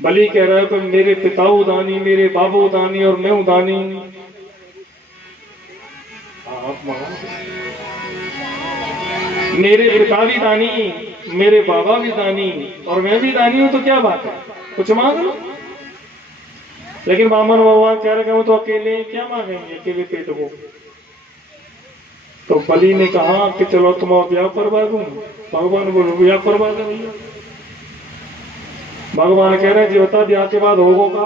बलि कह रहा है कि मेरे पिता दानी, मेरे बाबू दानी और मैं दानी। मेरे पिता भी दानी, मेरे बाबा भी दानी और मैं भी दानी हूं, तो क्या बात है, कुछ मांग लो। लेकिन वामन भगवान कह रहे हैं वो तो अकेले, क्या मांगेंगे अकेले पेट को। तो बलि ने कहा कि चलो तुम ब्याह करवा दूं। भगवान बोलो ब्याह करवा दो भैया। भगवान कह रहे हैं जी बता ब्याह के बाद होगो का?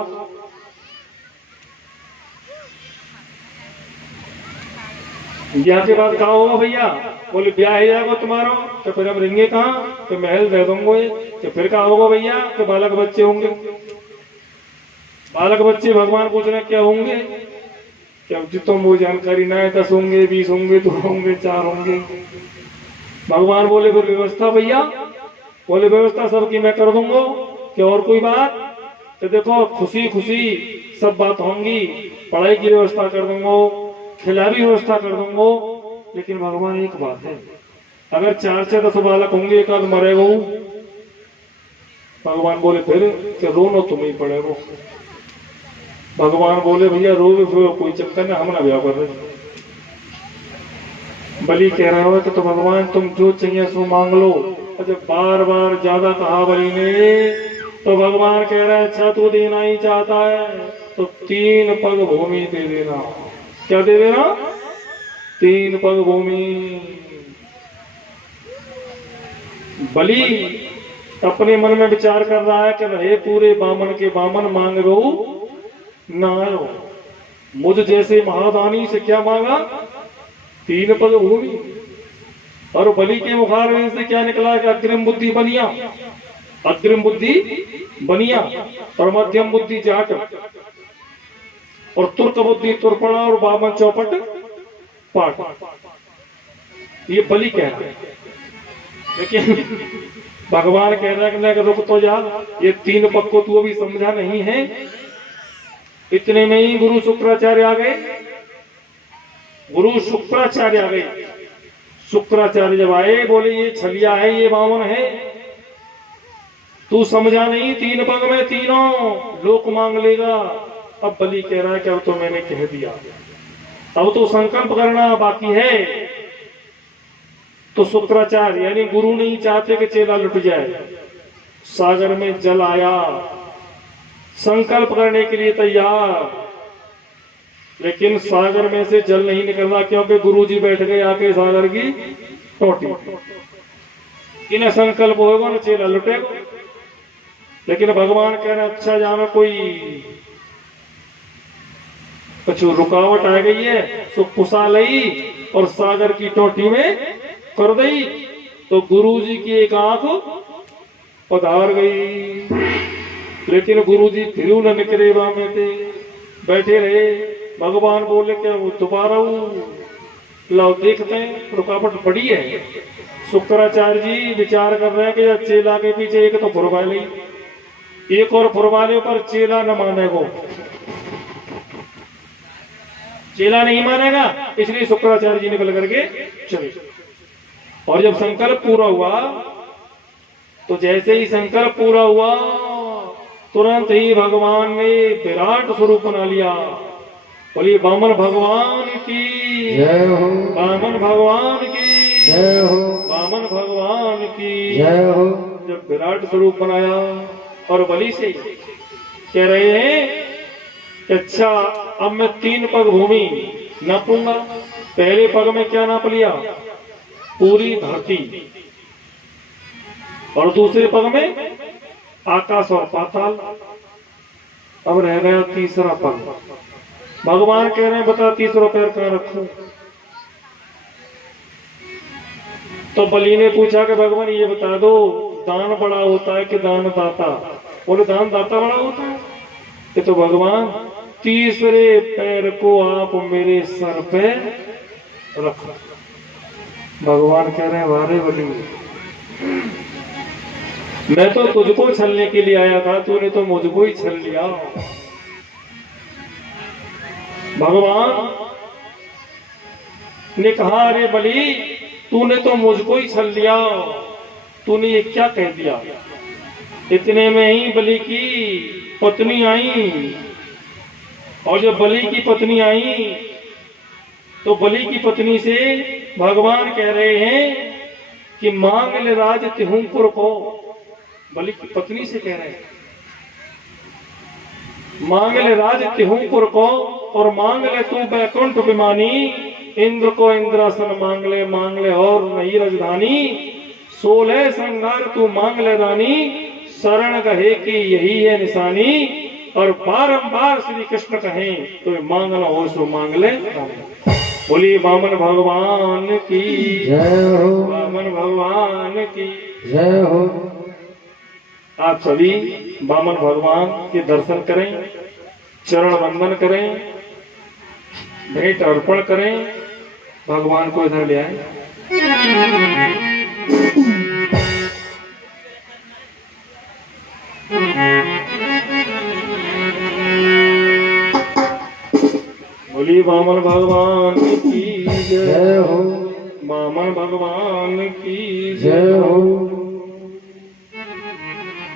ब्याह के बाद कहा होगा भैया? बोले ब्याह ही जाएगा तुम्हारा, तो फिर अब रहेंगे कहाँ? तो महल दे दूंगे। तो फिर कहा होगा भैया? तो बालक बच्चे होंगे। बालक बच्चे भगवान पूछ रहे क्या होंगे? क्या जितों वो जानकारी ना है, 10 होंगे, 20 होंगे, 2 होंगे, 4 होंगे। भगवान बोले फिर व्यवस्था भैया? बोले व्यवस्था सबकी मैं कर दूंगा, क्या और कोई बात? तो देखो खुशी खुशी सब बात होंगी, पढ़ाई की व्यवस्था कर दूंगा, खिला भी व्यवस्था कर दूंगा। लेकिन भगवान एक बात है, अगर 4 से 10 बालक होंगे, एक आध मरेगा। भगवान बोले फिर कि रोनो तुम ही पड़ेगो। भगवान बोले भैया रो भी कोई चक्कर नहीं, हम ना ब्याह कर रहे। बलि कह रहा हो तो भगवान तुम जो चाहिए सो मांग लो। और जब बार बार ज्यादा कहा बलि ने, तो भगवान कह रहा है अच्छा तू देना ही चाहता है तो 3 पग भूमि दे देना। क्या दे देना? 3 पग भूमि। बलि अपने मन में विचार कर रहा है कि रहे पूरे बामन के बामन मांग रो ना आयो, मुझ जैसे महादानी से क्या मांगा? 3 पग भूमि। और बलि के मुखारबिंद से क्या निकला कि अग्रिम बुद्धि बनिया, अग्रिम बुद्धि बनिया, और मध्यम बुद्धि जाट, और तुर्क बुद्धि तुर्पणा, और बामन चौपट पाट। ये बलि कह रहा है। लेकिन भगवान कह रहा है कि रुक तो जा, ये 3 पग को तू अभी समझा नहीं है। इतने में ही गुरु शुक्राचार्य आ गए। गुरु शुक्राचार्य आ गए। शुक्राचार्य जब आए बोले ये छलिया है, ये बामन है, तू समझा नहीं, 3 पग में तीनों लोक मांग लेगा। अब बलि कह रहा है कि अब तो मैंने कह दिया, अब तो संकल्प करना बाकी है। तो शुक्राचार्य यानी गुरु नहीं चाहते कि चेला लुट जाए। सागर में जल आया, संकल्प करने के लिए तैयार, लेकिन सागर में से जल नहीं निकलना, क्योंकि गुरुजी बैठ गए आके सागर की टोटी। इन्हें संकल्प होगा ना चेला लुटेगा। लेकिन भगवान कह रहे अच्छा जानो कोई कुछ रुकावट आ गई है तो कुसा लई और सागर की टोटी में कर दई, तो गुरुजी की एक आंख पधार गई। लेकिन गुरुजी फिर न निकले में थे, बैठे रहे। भगवान बोले क्या वो दोबारा लाओ देखते हैं, रुकावट बड़ी है। शुक्राचार्य जी विचार कर रहे हैं कि चेला के पीछे एक तो फुरवाले, एक और फुरवाले पर चेला न माने, वो चेला नहीं मानेगा, इसलिए शुक्राचार्य जी निकल करके चले। और जब संकल्प पूरा हुआ तो जैसे ही संकल्प पूरा हुआ तुरंत ही भगवान ने विराट स्वरूप बना लिया। बोलिए वामन भगवान की जय हो, वामन भगवान की जय हो, वामन भगवान की जय हो। जब विराट स्वरूप बनाया और बलि से कह रहे हैं कि अच्छा अब मैं 3 पग भूमि नापूंगा। पहले पग में क्या नाप लिया? पूरी धरती। और दूसरे पग में आकाश और पाताल। अब रह गया तीसरा पग। भगवान कह रहे हैं बता तीसरा पैर कहां रखूं? तो बलि ने पूछा कि भगवान ये बता दो दान बड़ा होता है कि दान दाता? बोले दान दाता बड़ा होता है। ये तो भगवान तीसरे पैर को आप मेरे सर पे रखो। भगवान कह रहे हैं वारे बलि, मैं तो तुझको छलने के लिए आया था, तूने तो मुझको ही छल लिया। भगवान ने कहा अरे बलि तूने तो मुझको ही छल लिया, तूने ये क्या कह दिया? इतने में ही बलि की पत्नी आई। और जब बलि की पत्नी आई तो बलि की पत्नी से भगवान कह रहे हैं कि मांग ले राज तिहुपुर को। बलि की पत्नी से कह रहे हैं मांग ले राज तिहुपुर को, और मांग ले तू बैकुंठ विमानी। इंद्र को इंद्रासन मांग ले और नई राजधानी। 16 श्रृंगार तू मांग ले रानी, शरण कहे कि यही है निशानी। और बारंबार श्री कृष्ण कहें तो मांगना हो सो मांग ले। बोली वामन भगवान की जय हो, वामन भगवान की जय हो। आप सभी वामन भगवान के दर्शन करें, चरण वंदन करें, भेंट अर्पण करें। भगवान को इधर ले आए। बोली वामन भगवान की जय हो, वामन भगवान की जय हो।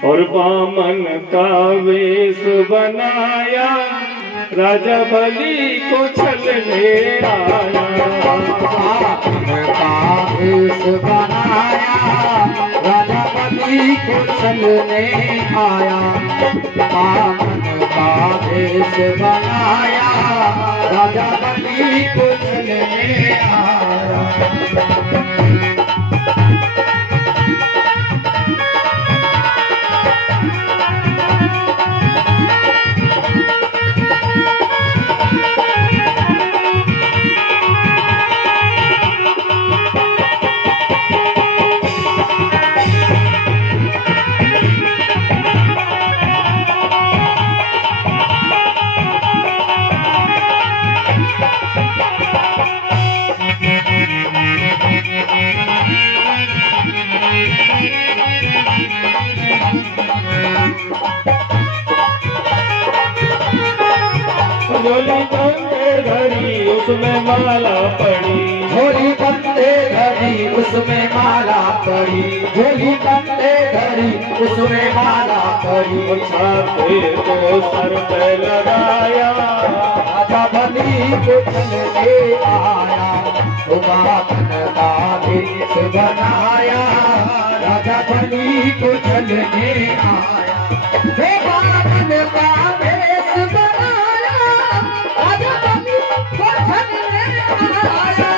और वामन का वेश बनाया राजा बलि को छलने आया। का भेष बनाया राजा बलि को छलने आया। बामन का भेष बनाया राजा बलि को छलने आया। झोली कंधे धरी उसमें माला पड़ी। झोली कंधे धरी उसमें माला पड़ी। झोली कंधे धरी उसमें माला पड़ी। छाते को सर पे लगाया राजा बलि को छलने आया। बामन का भेष बनाया राजा बलि को छलने आया। बामन का भेष बनाया राजा बलि को छलने आया।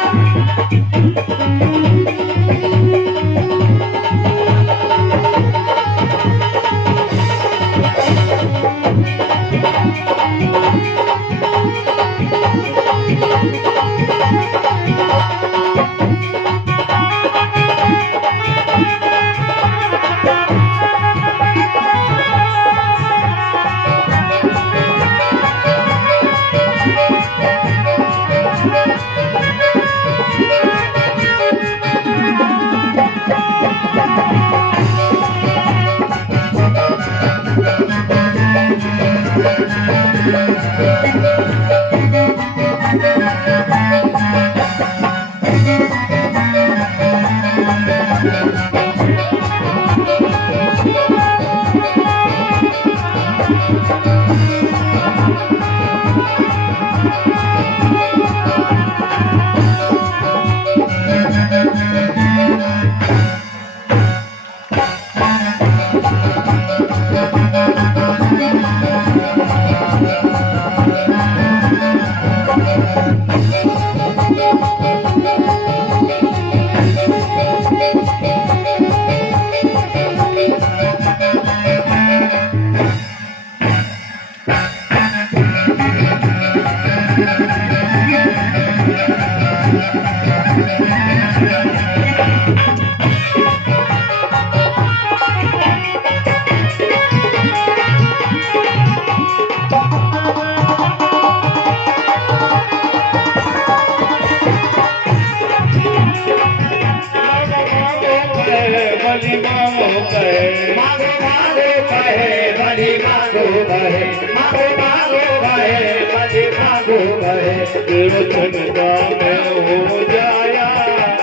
चंदा में हो जाया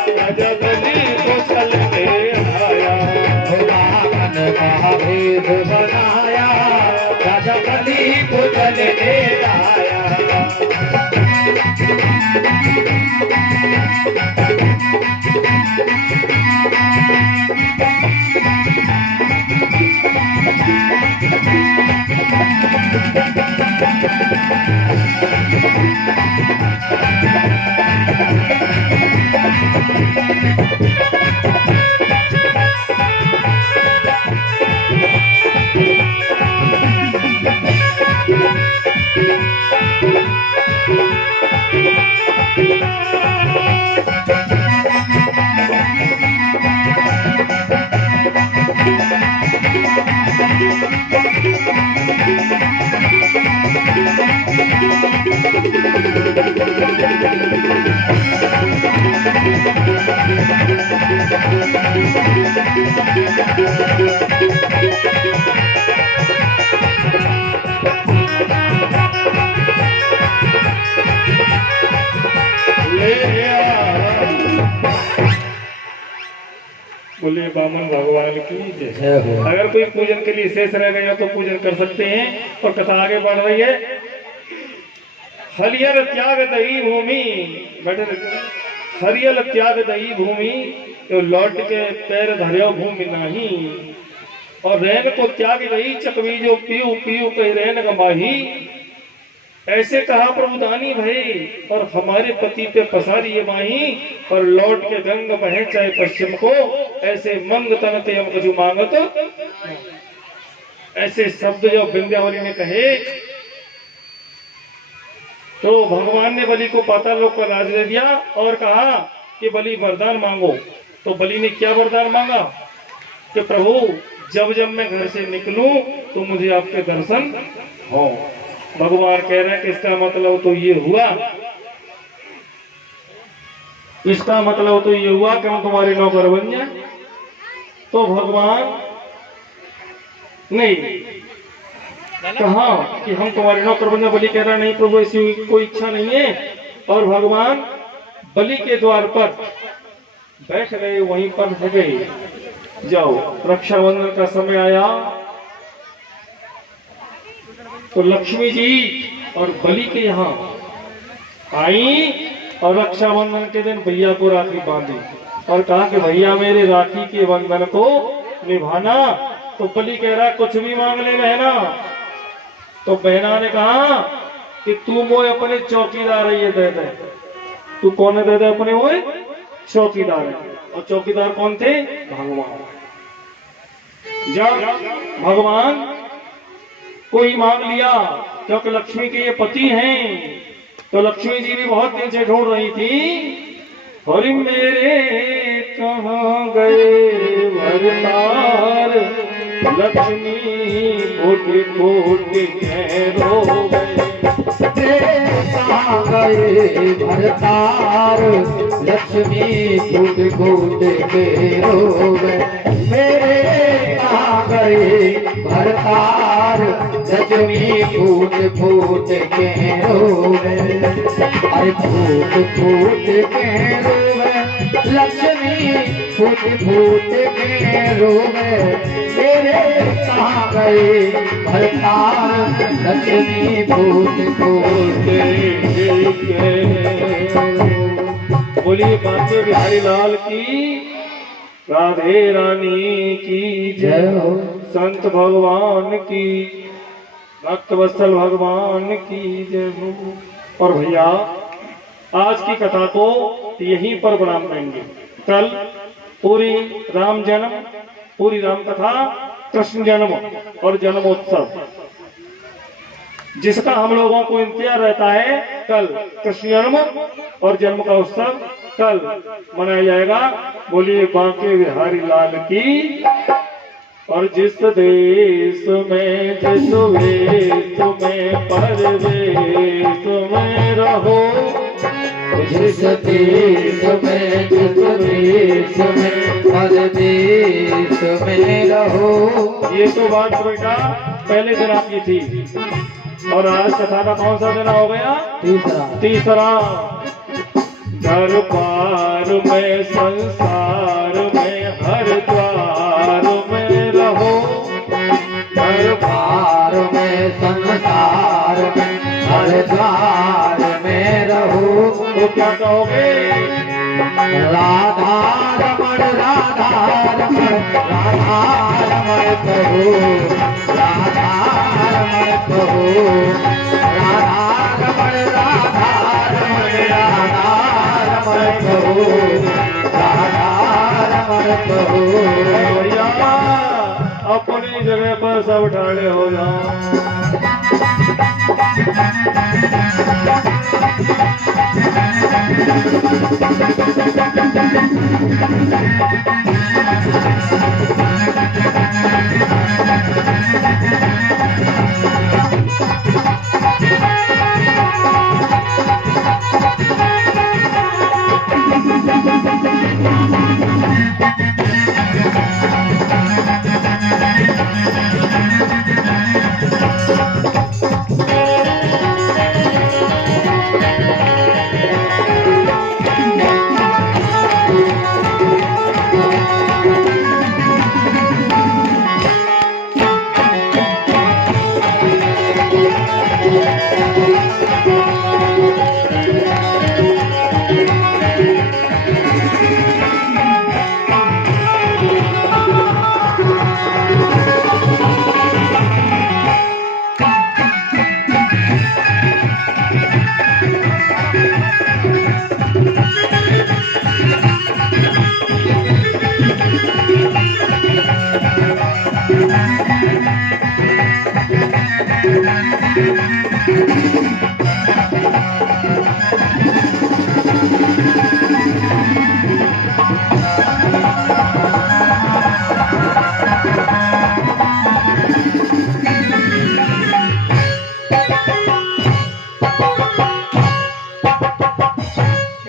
राजा बलि को छलने आया। बामन का भेष बनाया राजा बलि को छलने आया। बोलिए बामन भगवान की जय। अगर कोई पूजन के लिए शेष रह गया तो पूजन कर सकते हैं और कथा आगे बढ़ रही है। हरियल त्याग दही भूमि, बैठे रहते, हरियल त्याग दही भूमि, तो लौट के पैर धर्यो भूमि नहीं। और रैन को त्याग दही चकवी जो पीऊ पीऊ कह रैन गमाही। ऐसे कहा प्रभु दानी भई, और हमारे पति पे पसारी ये माही, और लौट के गंग बहे चाहे पश्चिम को, ऐसे मंग तन ते हम कछु मांगत। ऐसे शब्द जो विंध्यावली ने कहे, तो भगवान ने बलि को पाताल लोक का राज दे दिया और कहा कि बलि वरदान मांगो। तो बलि ने क्या वरदान मांगा कि प्रभु जब जब मैं घर से निकलूं तो मुझे आपके दर्शन हो। भगवान कह रहे हैं कि इसका मतलब तो ये हुआ, इसका मतलब तो ये हुआ कि हम तुम्हारे नौकर बन जाए। तो भगवान नहीं कहा कि हम तुम्हारे नौकर बन जाए। बलि कह रहा नहीं प्रभु ऐसी कोई इच्छा नहीं है। और भगवान बलि के द्वार पर बैठ गए, वहीं पर रह गए। जाओ रक्षाबंधन का समय आया तो लक्ष्मी जी और बलि के यहाँ आई और रक्षाबंधन के दिन भैया को राखी बांधी और कहा कि भैया मेरे राखी के बंधन को निभाना। तो बलि कह रहा कुछ भी मांग ले बहना। तो बहना ने कहा कि तू मोए अपने चौकीदार ये दे दे। तू कौन दे दे अपने मोए चौकीदार। और चौकीदार कौन थे? भगवान। जब भगवान कोई मांग लिया, क्योंकि लक्ष्मी के ये पति हैं, तो लक्ष्मी जी भी बहुत दिन से ढूंढ रही थी। हरि मेरे कहाँ गए भरतार, लक्ष्मी कोट कोट रो गए। कहाँ गए भरतार, लक्ष्मी कूट कूट के रो गए। मेरे कहाँ गए भरतार, लक्ष्मी फूट फूट के रो गए। अरे फूट फूट के रो गए, लक्ष्मी फूट फूट के रो गए। मेरे कहाँ गए भरतार, लक्ष्मी फूट फूट के। बोलिए बांके बिहारी लाल की, राधे रानी की जय हो, संत भगवान की, भक्त वत्सल भगवान की जय हो। और भैया आज की कथा को यहीं पर विराम देंगे। कल पूरी राम जन्म, पूरी राम कथा, कृष्ण जन्म और जन्मोत्सव, जिसका हम लोगों को इंतजार रहता है। कल कृष्ण जन्म और जन्म का उत्सव कल मनाया जाएगा। बोलिए बांके बिहारी लाल की। और जिस देश में जिस वेश में परवेश में रहो, जिस देश में जिस देश में परदेश में रहो। ये तो बात बेटा पहले दिन आपकी थी। और आज कथा का कौन सा दिन हो गया? तीसरा। घर पार में संसार में हर द्वार में रहो, हर पार में संसार में हर द्वार में रहो। तो क्या कहोगे? राधा रमण राधा रमण राधा रमण कहो, राधा रमण कहो, राधा रमण राधा रमण राधा रमण कहो, राधा रमण कहो। भैया अपनी जगह पर सब ठाड़े हो जाओ।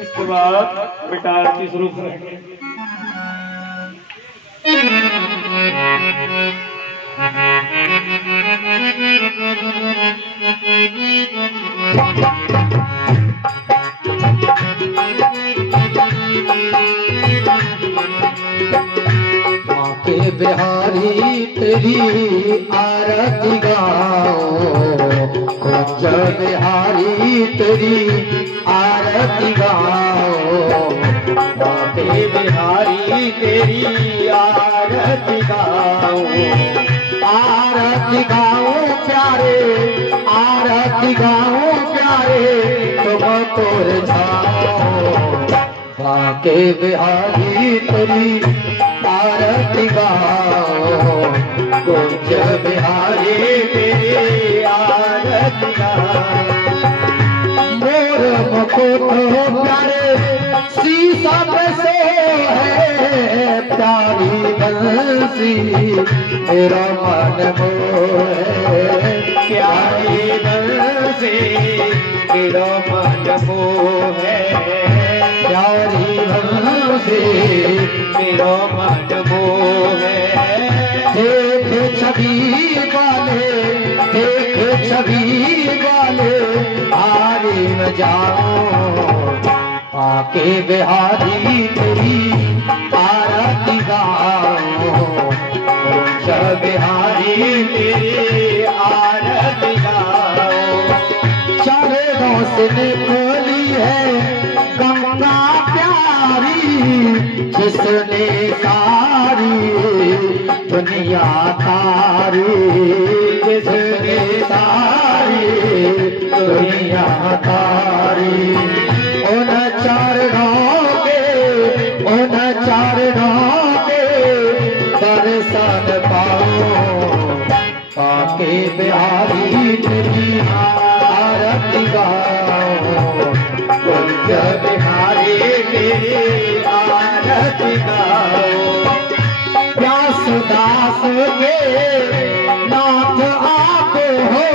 इसके बाद बेटा आरती शुरू करेंगे। माँ के बिहारी तेरी आरती गाओ, कुंज बिहारी तेरी आरती गाओ, माँ के बिहारी तेरी आरती गाओ, आरती गाओ प्यारे, आरती गाओ प्यारे, तुम तोर जाओ, माँ के बिहारी तेरी आरती गाओ, कुंज बिहारी तेरी आरती गाओ। मोर मुकुट प्यारे शीशा पे से है, प्यारी बंसी मेरा मन मोहे, प्यारी बंसी मेरा मन मोहे, प्यारी बंसी मेरा मन मोहे। देख छवि वाले, देख छवि वाले हारी न जाओ, आके बिहारी तेरी आरती गाओ, कुंज बिहारी तेरी आरती गाओ। चरणों से निकली है गंगा प्यारी, जिसने सारी दुनिया तारी, जिसने सारी दुनिया तारी। उन चरणों के, उन चरणों के दर्शन पाओ, पाके बिहारी तेरी आरती गाओ, कुंज बिहारी तेरी आरती गाओ। प्यास दास के नाथ आप हो,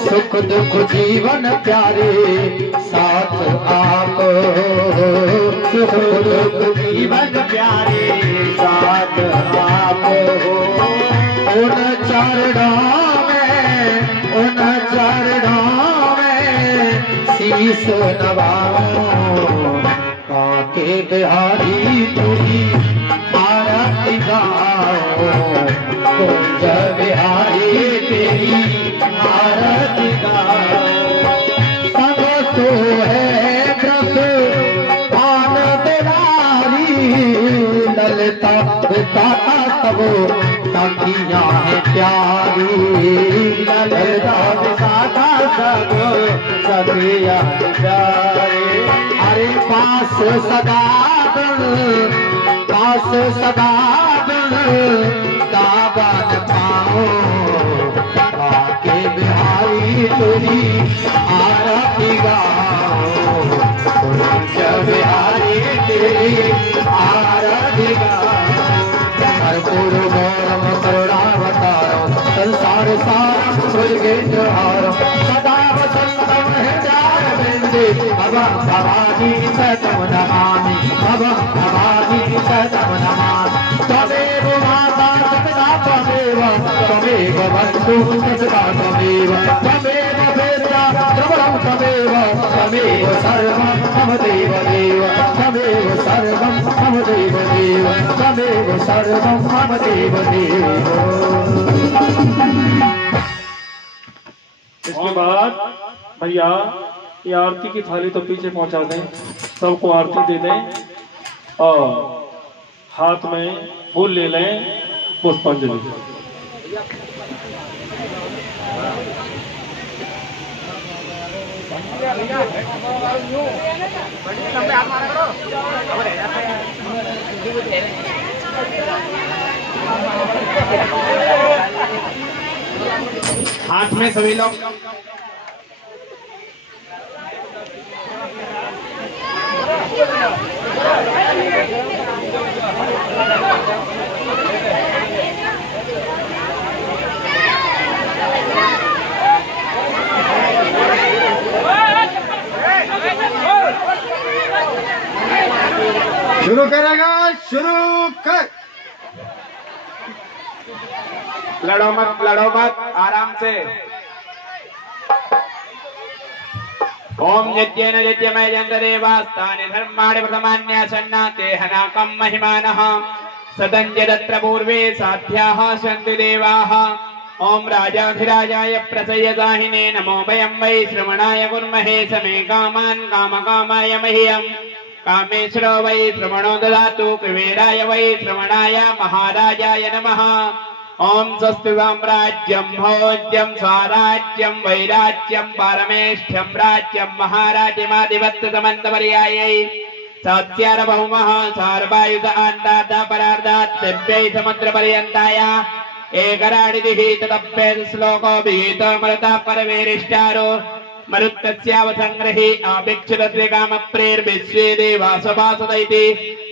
सुख दुख जीवन प्यारे साथ आप हो, सुख दुख जीवन प्यारे साथ आप हो। उन चरणों में, उन चरणों में शीश नवाओ, आके बिहारी तेरी आरती गाओ, कुंज बिहारी तेरी आरती गाओ। सब तो है ग्रस पान बिहारी, ललता बिताता सब सखियाँ है प्यारी, ललता बिताता सब सखियाँ है प्यारी। अरे पास सदा पास सदा दावन पाओ, आके बिहारी तेरी आरती गाओ, कुंज बिहारी तेरी आरती गाओ। कर्पूर गौरम करुणावतारम संसार सारम भुजगेन्द्रहारम, सदा वसंतम हृदयारविंदे, भवं भवानी सतम नमामि, भवं भवानी सतम नमामि। त्वमेव माता पिता त्वमेव, त्वमेव बन्धु सदा त्वमेव, त्वमेव वेद्या प्रबलं त्वमेव, त्वमेव सर्वं मम देव देव, त्वमेव सर्वं मम देव देव, त्वमेव सर्वं मम देव देव। इसके बाद भैया ये आरती की थाली तो पीछे पहुंचा दें, सबको आरती दे दें और हाथ में फूल ले लें, पुष्पांजलि। हाथ में सभी लोग। शुरू करेगा, शुरू कर। लड़ो मत, आराम से। ओम नित्येन नित्यमय जन्तदेवास्तानि धर्माणि प्रथमान्यासन्नाते हनाकं महिमानः सदञ्जदत्र पूर्वे साध्याः सन्ति देवाः। ओम राजाधिराजाय प्रसयदाहिने नमो वयं वै श्रवणाय कुर्महे समे कामान् कामकामाय मह्यम् कामेश्वरो वै श्रवणो ददातु कुबेराय वै श्रवणाय महाराजाय नमः। ओम स्वस्ति साम्राज्यं भोज्यं स्वराज्यं वैराज्यं पारमेष्ठ्यं राज्यं महाराज्यमाधिपत्यसमन्तपर्यायै सात्यार्भौमः सार्वायुध आन्दात परार्धात् दिव्यै समुद्रपर्यन्ताय एकराडिदिः तदभ्येत श्लोको विहितोऽमृतः परमेरिष्टारो मरुत्तस्यावसंग्रहे आभिक्षुरद्विकामप्रेर्विश्वे देवासुभासुदैति।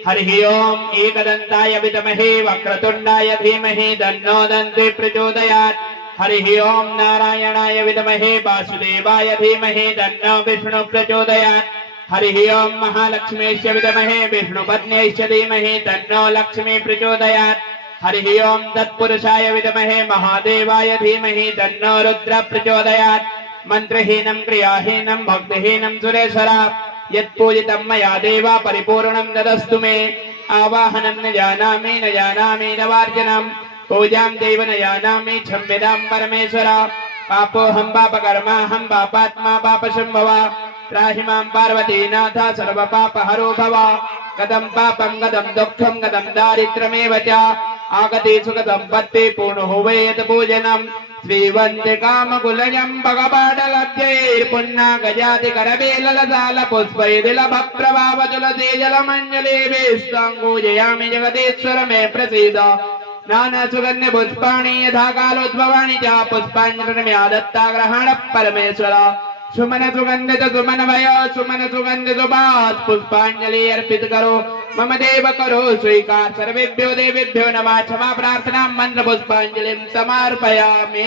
हरिः ओम् एकदन्ताय विद्महे वक्रतुण्डाय धीमहि तन्नो दन्ति प्रचोदयात्। हरिः ओम् नारायणाय विद्महे वासुदेवाय धीमहि तन्नो विष्णु प्रचोदयात्। हरिः ओम् महालक्ष्मीश्च विद्महे विष्णुपत्न्यैश्च धीमहि तन्नो लक्ष्मी प्रचोदयात्। हरिः ओम् तत्पुरुषाय विद्महे महादेवाय धीमहि तन्नो रुद्र प्रचोदयात्। मंत्रहीनं क्रियाहीनं भक्तिहीनं सुरेश्वरा यत्पूजितं मया देवा परिपूर्णं ददस्तु मे। आवाहनं न जानामि नवार्जनं पूजां देव न जानामि क्षम्यतां परमेश्वरा। पापोऽहं पापकर्माहं पापात्मा पापसंभवा त्राहि मां पार्वतीनाथ सर्वपापहरो भव। कथं पापं कथं दुःखं कथं दारिद्र्यमेव च आगते सुखसम्पत्ति पूर्णो वै यत् पूजनम् श्रीवन्दे कामकुलयं भगवाडलब्धैर्पुन्ना गजाति करवेललसाल पुष्पैर्लभप्रभाव तुलसी जलमञ्जलिभिस्ताङ्गूजयामि जगदीश्वर मे प्रसीद। नाना सुगन्धि पुष्पाणि यथा कालोद्भवानि च पुष्पाञ्जलिर्मे दत्ता ग्रहण परमेश्वर। सुमन सुगंधित सुमन भय सुमन सुगंधित सुभाष पुष्पांजलि अर्पित करो मम देव करो स्वीकार। सर्वेभ्यो देवेभ्यो नमः। क्षमा प्रार्थना मंत्र पुष्पांजलि समर्पयामि।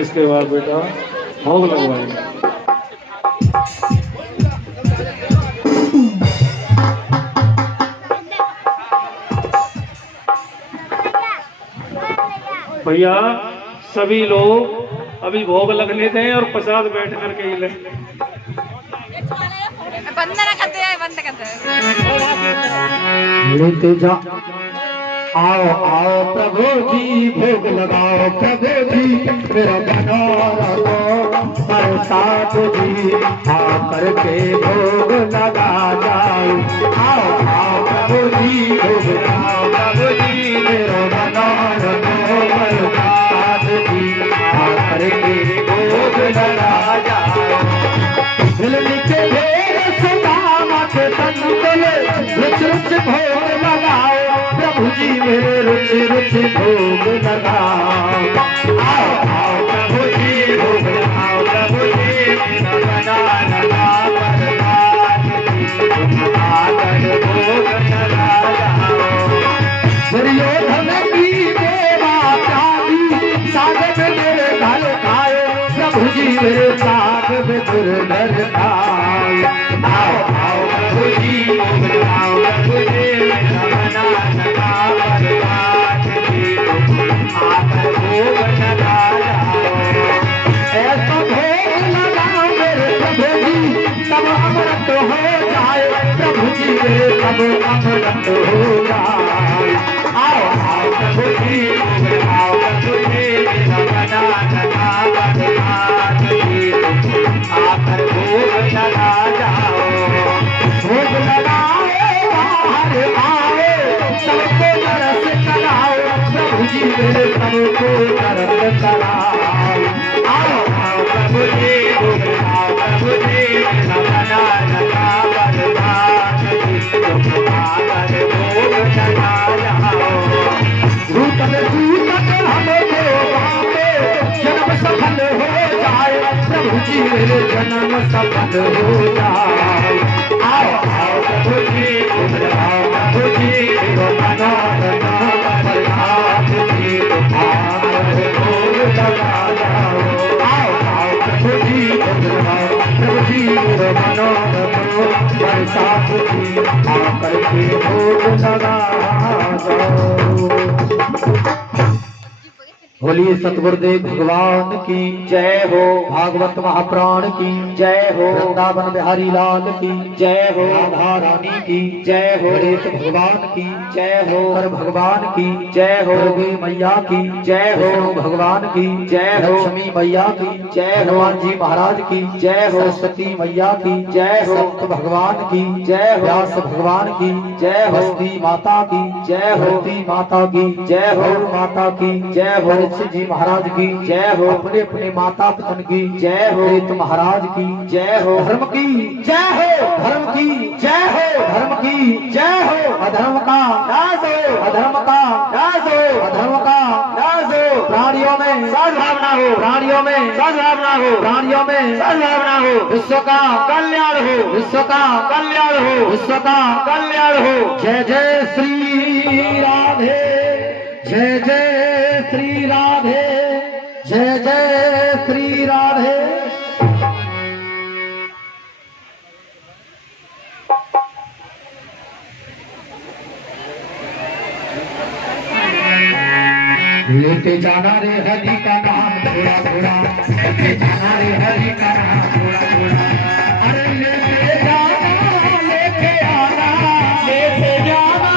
इसके बाद बेटा भोग लगवाएंगे। भैया सभी लोग अभी भोग लगने दें और प्रसाद बैठ करके ही लें। बंद करते हैं। लेते जा आओ आओ प्रभु जी भोग लगाओ प्रभु जी मेरा बनारा को प्रसाद जी आकर के भोग लगा जाओ। आओ आओ प्रभु जी भोग लगाओ प्रभु जी मेरा बनारा को प्रसाद जी आकर के भोग लगा जाओ। दिल्ली के ढेर सुदामा के तंदुल रुच रुच भोग लगाओ प्रभु जी मेरे रुच रुच भोग लगाओ। आओ आओ प्रभु जी भोग लगाओ प्रभु जी मेरा बनाना प्रसाद जी आकर भोग लगाओ। दुर्योधन की देवा चांदी साग में मेरे घर खाए प्रभु जी मेरे साग में दुर्धर खाए। आओ आओ प्रभु जी भोग लगाओ प्रभु जी मेरा बनाना प्रसाद जी आकर भोग लगाओ। ऐसा भोग लगाओ मेरे प्रभु जी तब अमृत हो जाए प्रभु जी मेरे तब अमृत हो जाए। आओ आओ प्रभु जी भोग लगाओ प्रभु जी मेरा बनाना प्रसाद जी आकर भोग लगा जाओ। भोग लगाओ बाहर आओ सबको तरस कराओ प्रभु जी मेरे सबको तरस कराओ। आओ आओ प्रभु जी भोग लगाओ प्रभु जी मेरा बनाना प्रसाद जी आकर भोग लगा जाओ। जी मेरे जन्म सफल हो जाए। आओ आओ प्रभु जी तुम आओ प्रभु जी मेरा मनोरथा प्रसाद जी तुम्हारे भोग लगा जाओ। आओ आओ प्रभु जी तुम आओ प्रभु जी मेरा मनोरथा प्रसाद जी आकर के भोग लगा जाओ। बोलिए सतगुरुदेव भगवान की जय हो। भागवत महाप्राण की जय हो। वृंदावन बिहारी लाल की जय हो। राधा रानी की जय हो। गणेश भगवान की जय हो। शंकर भगवान की जय हो। दुर्गे मैया की जय हो। विष्णु भगवान की जय हो। लक्ष्मी मैया की जय हो। हनुमान जी महाराज की जय हो। सरस्वती मैया की जय हो। संत भगवान की जय हो। व्यास भगवान की जय हो। बस्ती माता की जय हो। धरती माता की जय हो। माता की जय हो। जी महाराज की जय हो। अपने अपने माता पिता की जय हो। तो महाराज की जय हो। धर्म की जय हो। धर्म की जय हो। धर्म की जय हो। अधर्म का नाश हो। अधर्म का नाश हो। अधर्म का नाश हो। प्राणियों में सद्भावना हो। प्राणियों में सद्भावना हो। प्राणियों में सद्भावना हो। विश्व का कल्याण हो। विश्व का कल्याण हो। विश्व का कल्याण हो। जय जय श्री राधे। जय जय श्री राधे। जय जय श्री राधे। लेते जाना रे हरि का नाम थोड़ा थोड़ा। लेते जाना रे हरि का नाम थोड़ा थोड़ा। अरे लेते जाना लेके आना। लेते जाना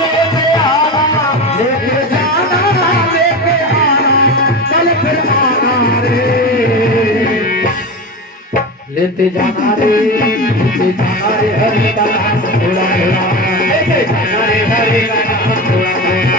लेके आना। लेके जाना लेके आना। चल फिर आना रे। लेते जाना रे हरि का नाम थोड़ा थोड़ा। लेते जाना रे हरि का नाम थोड़ा थोड़ा।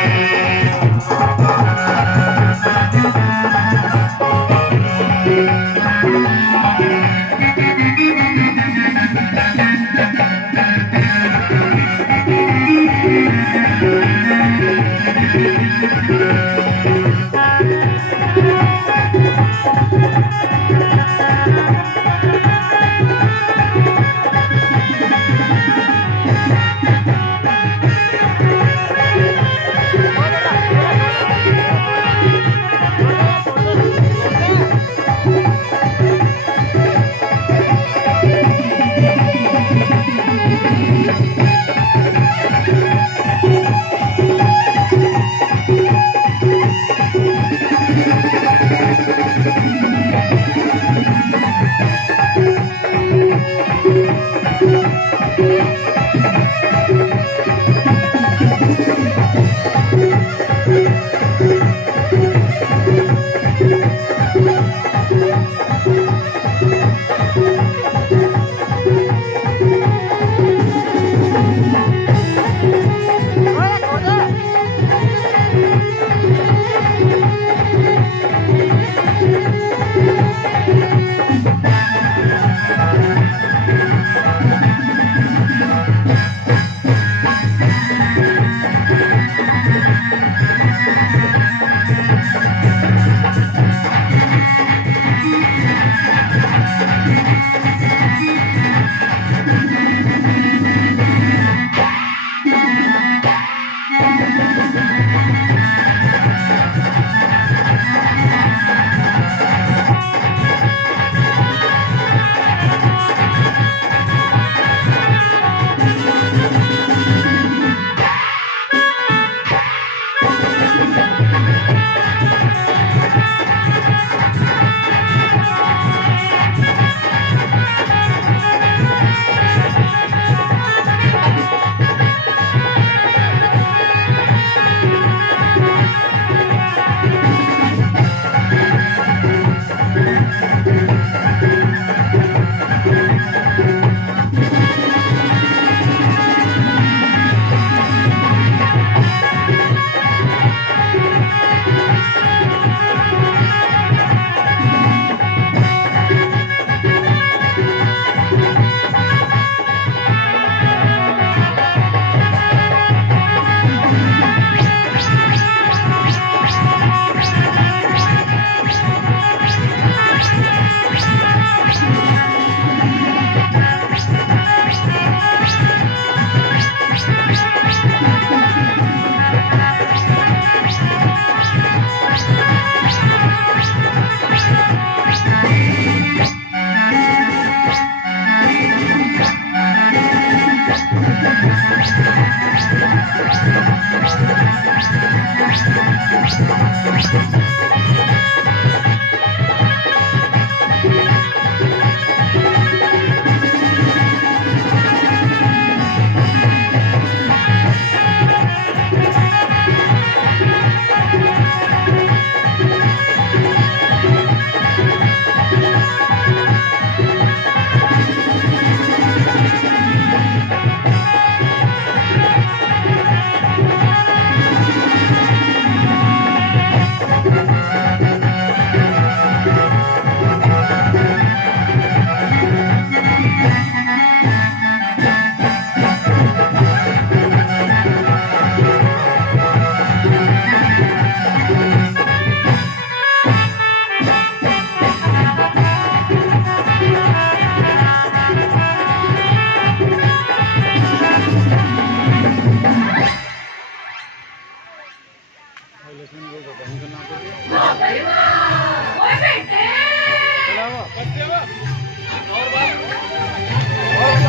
और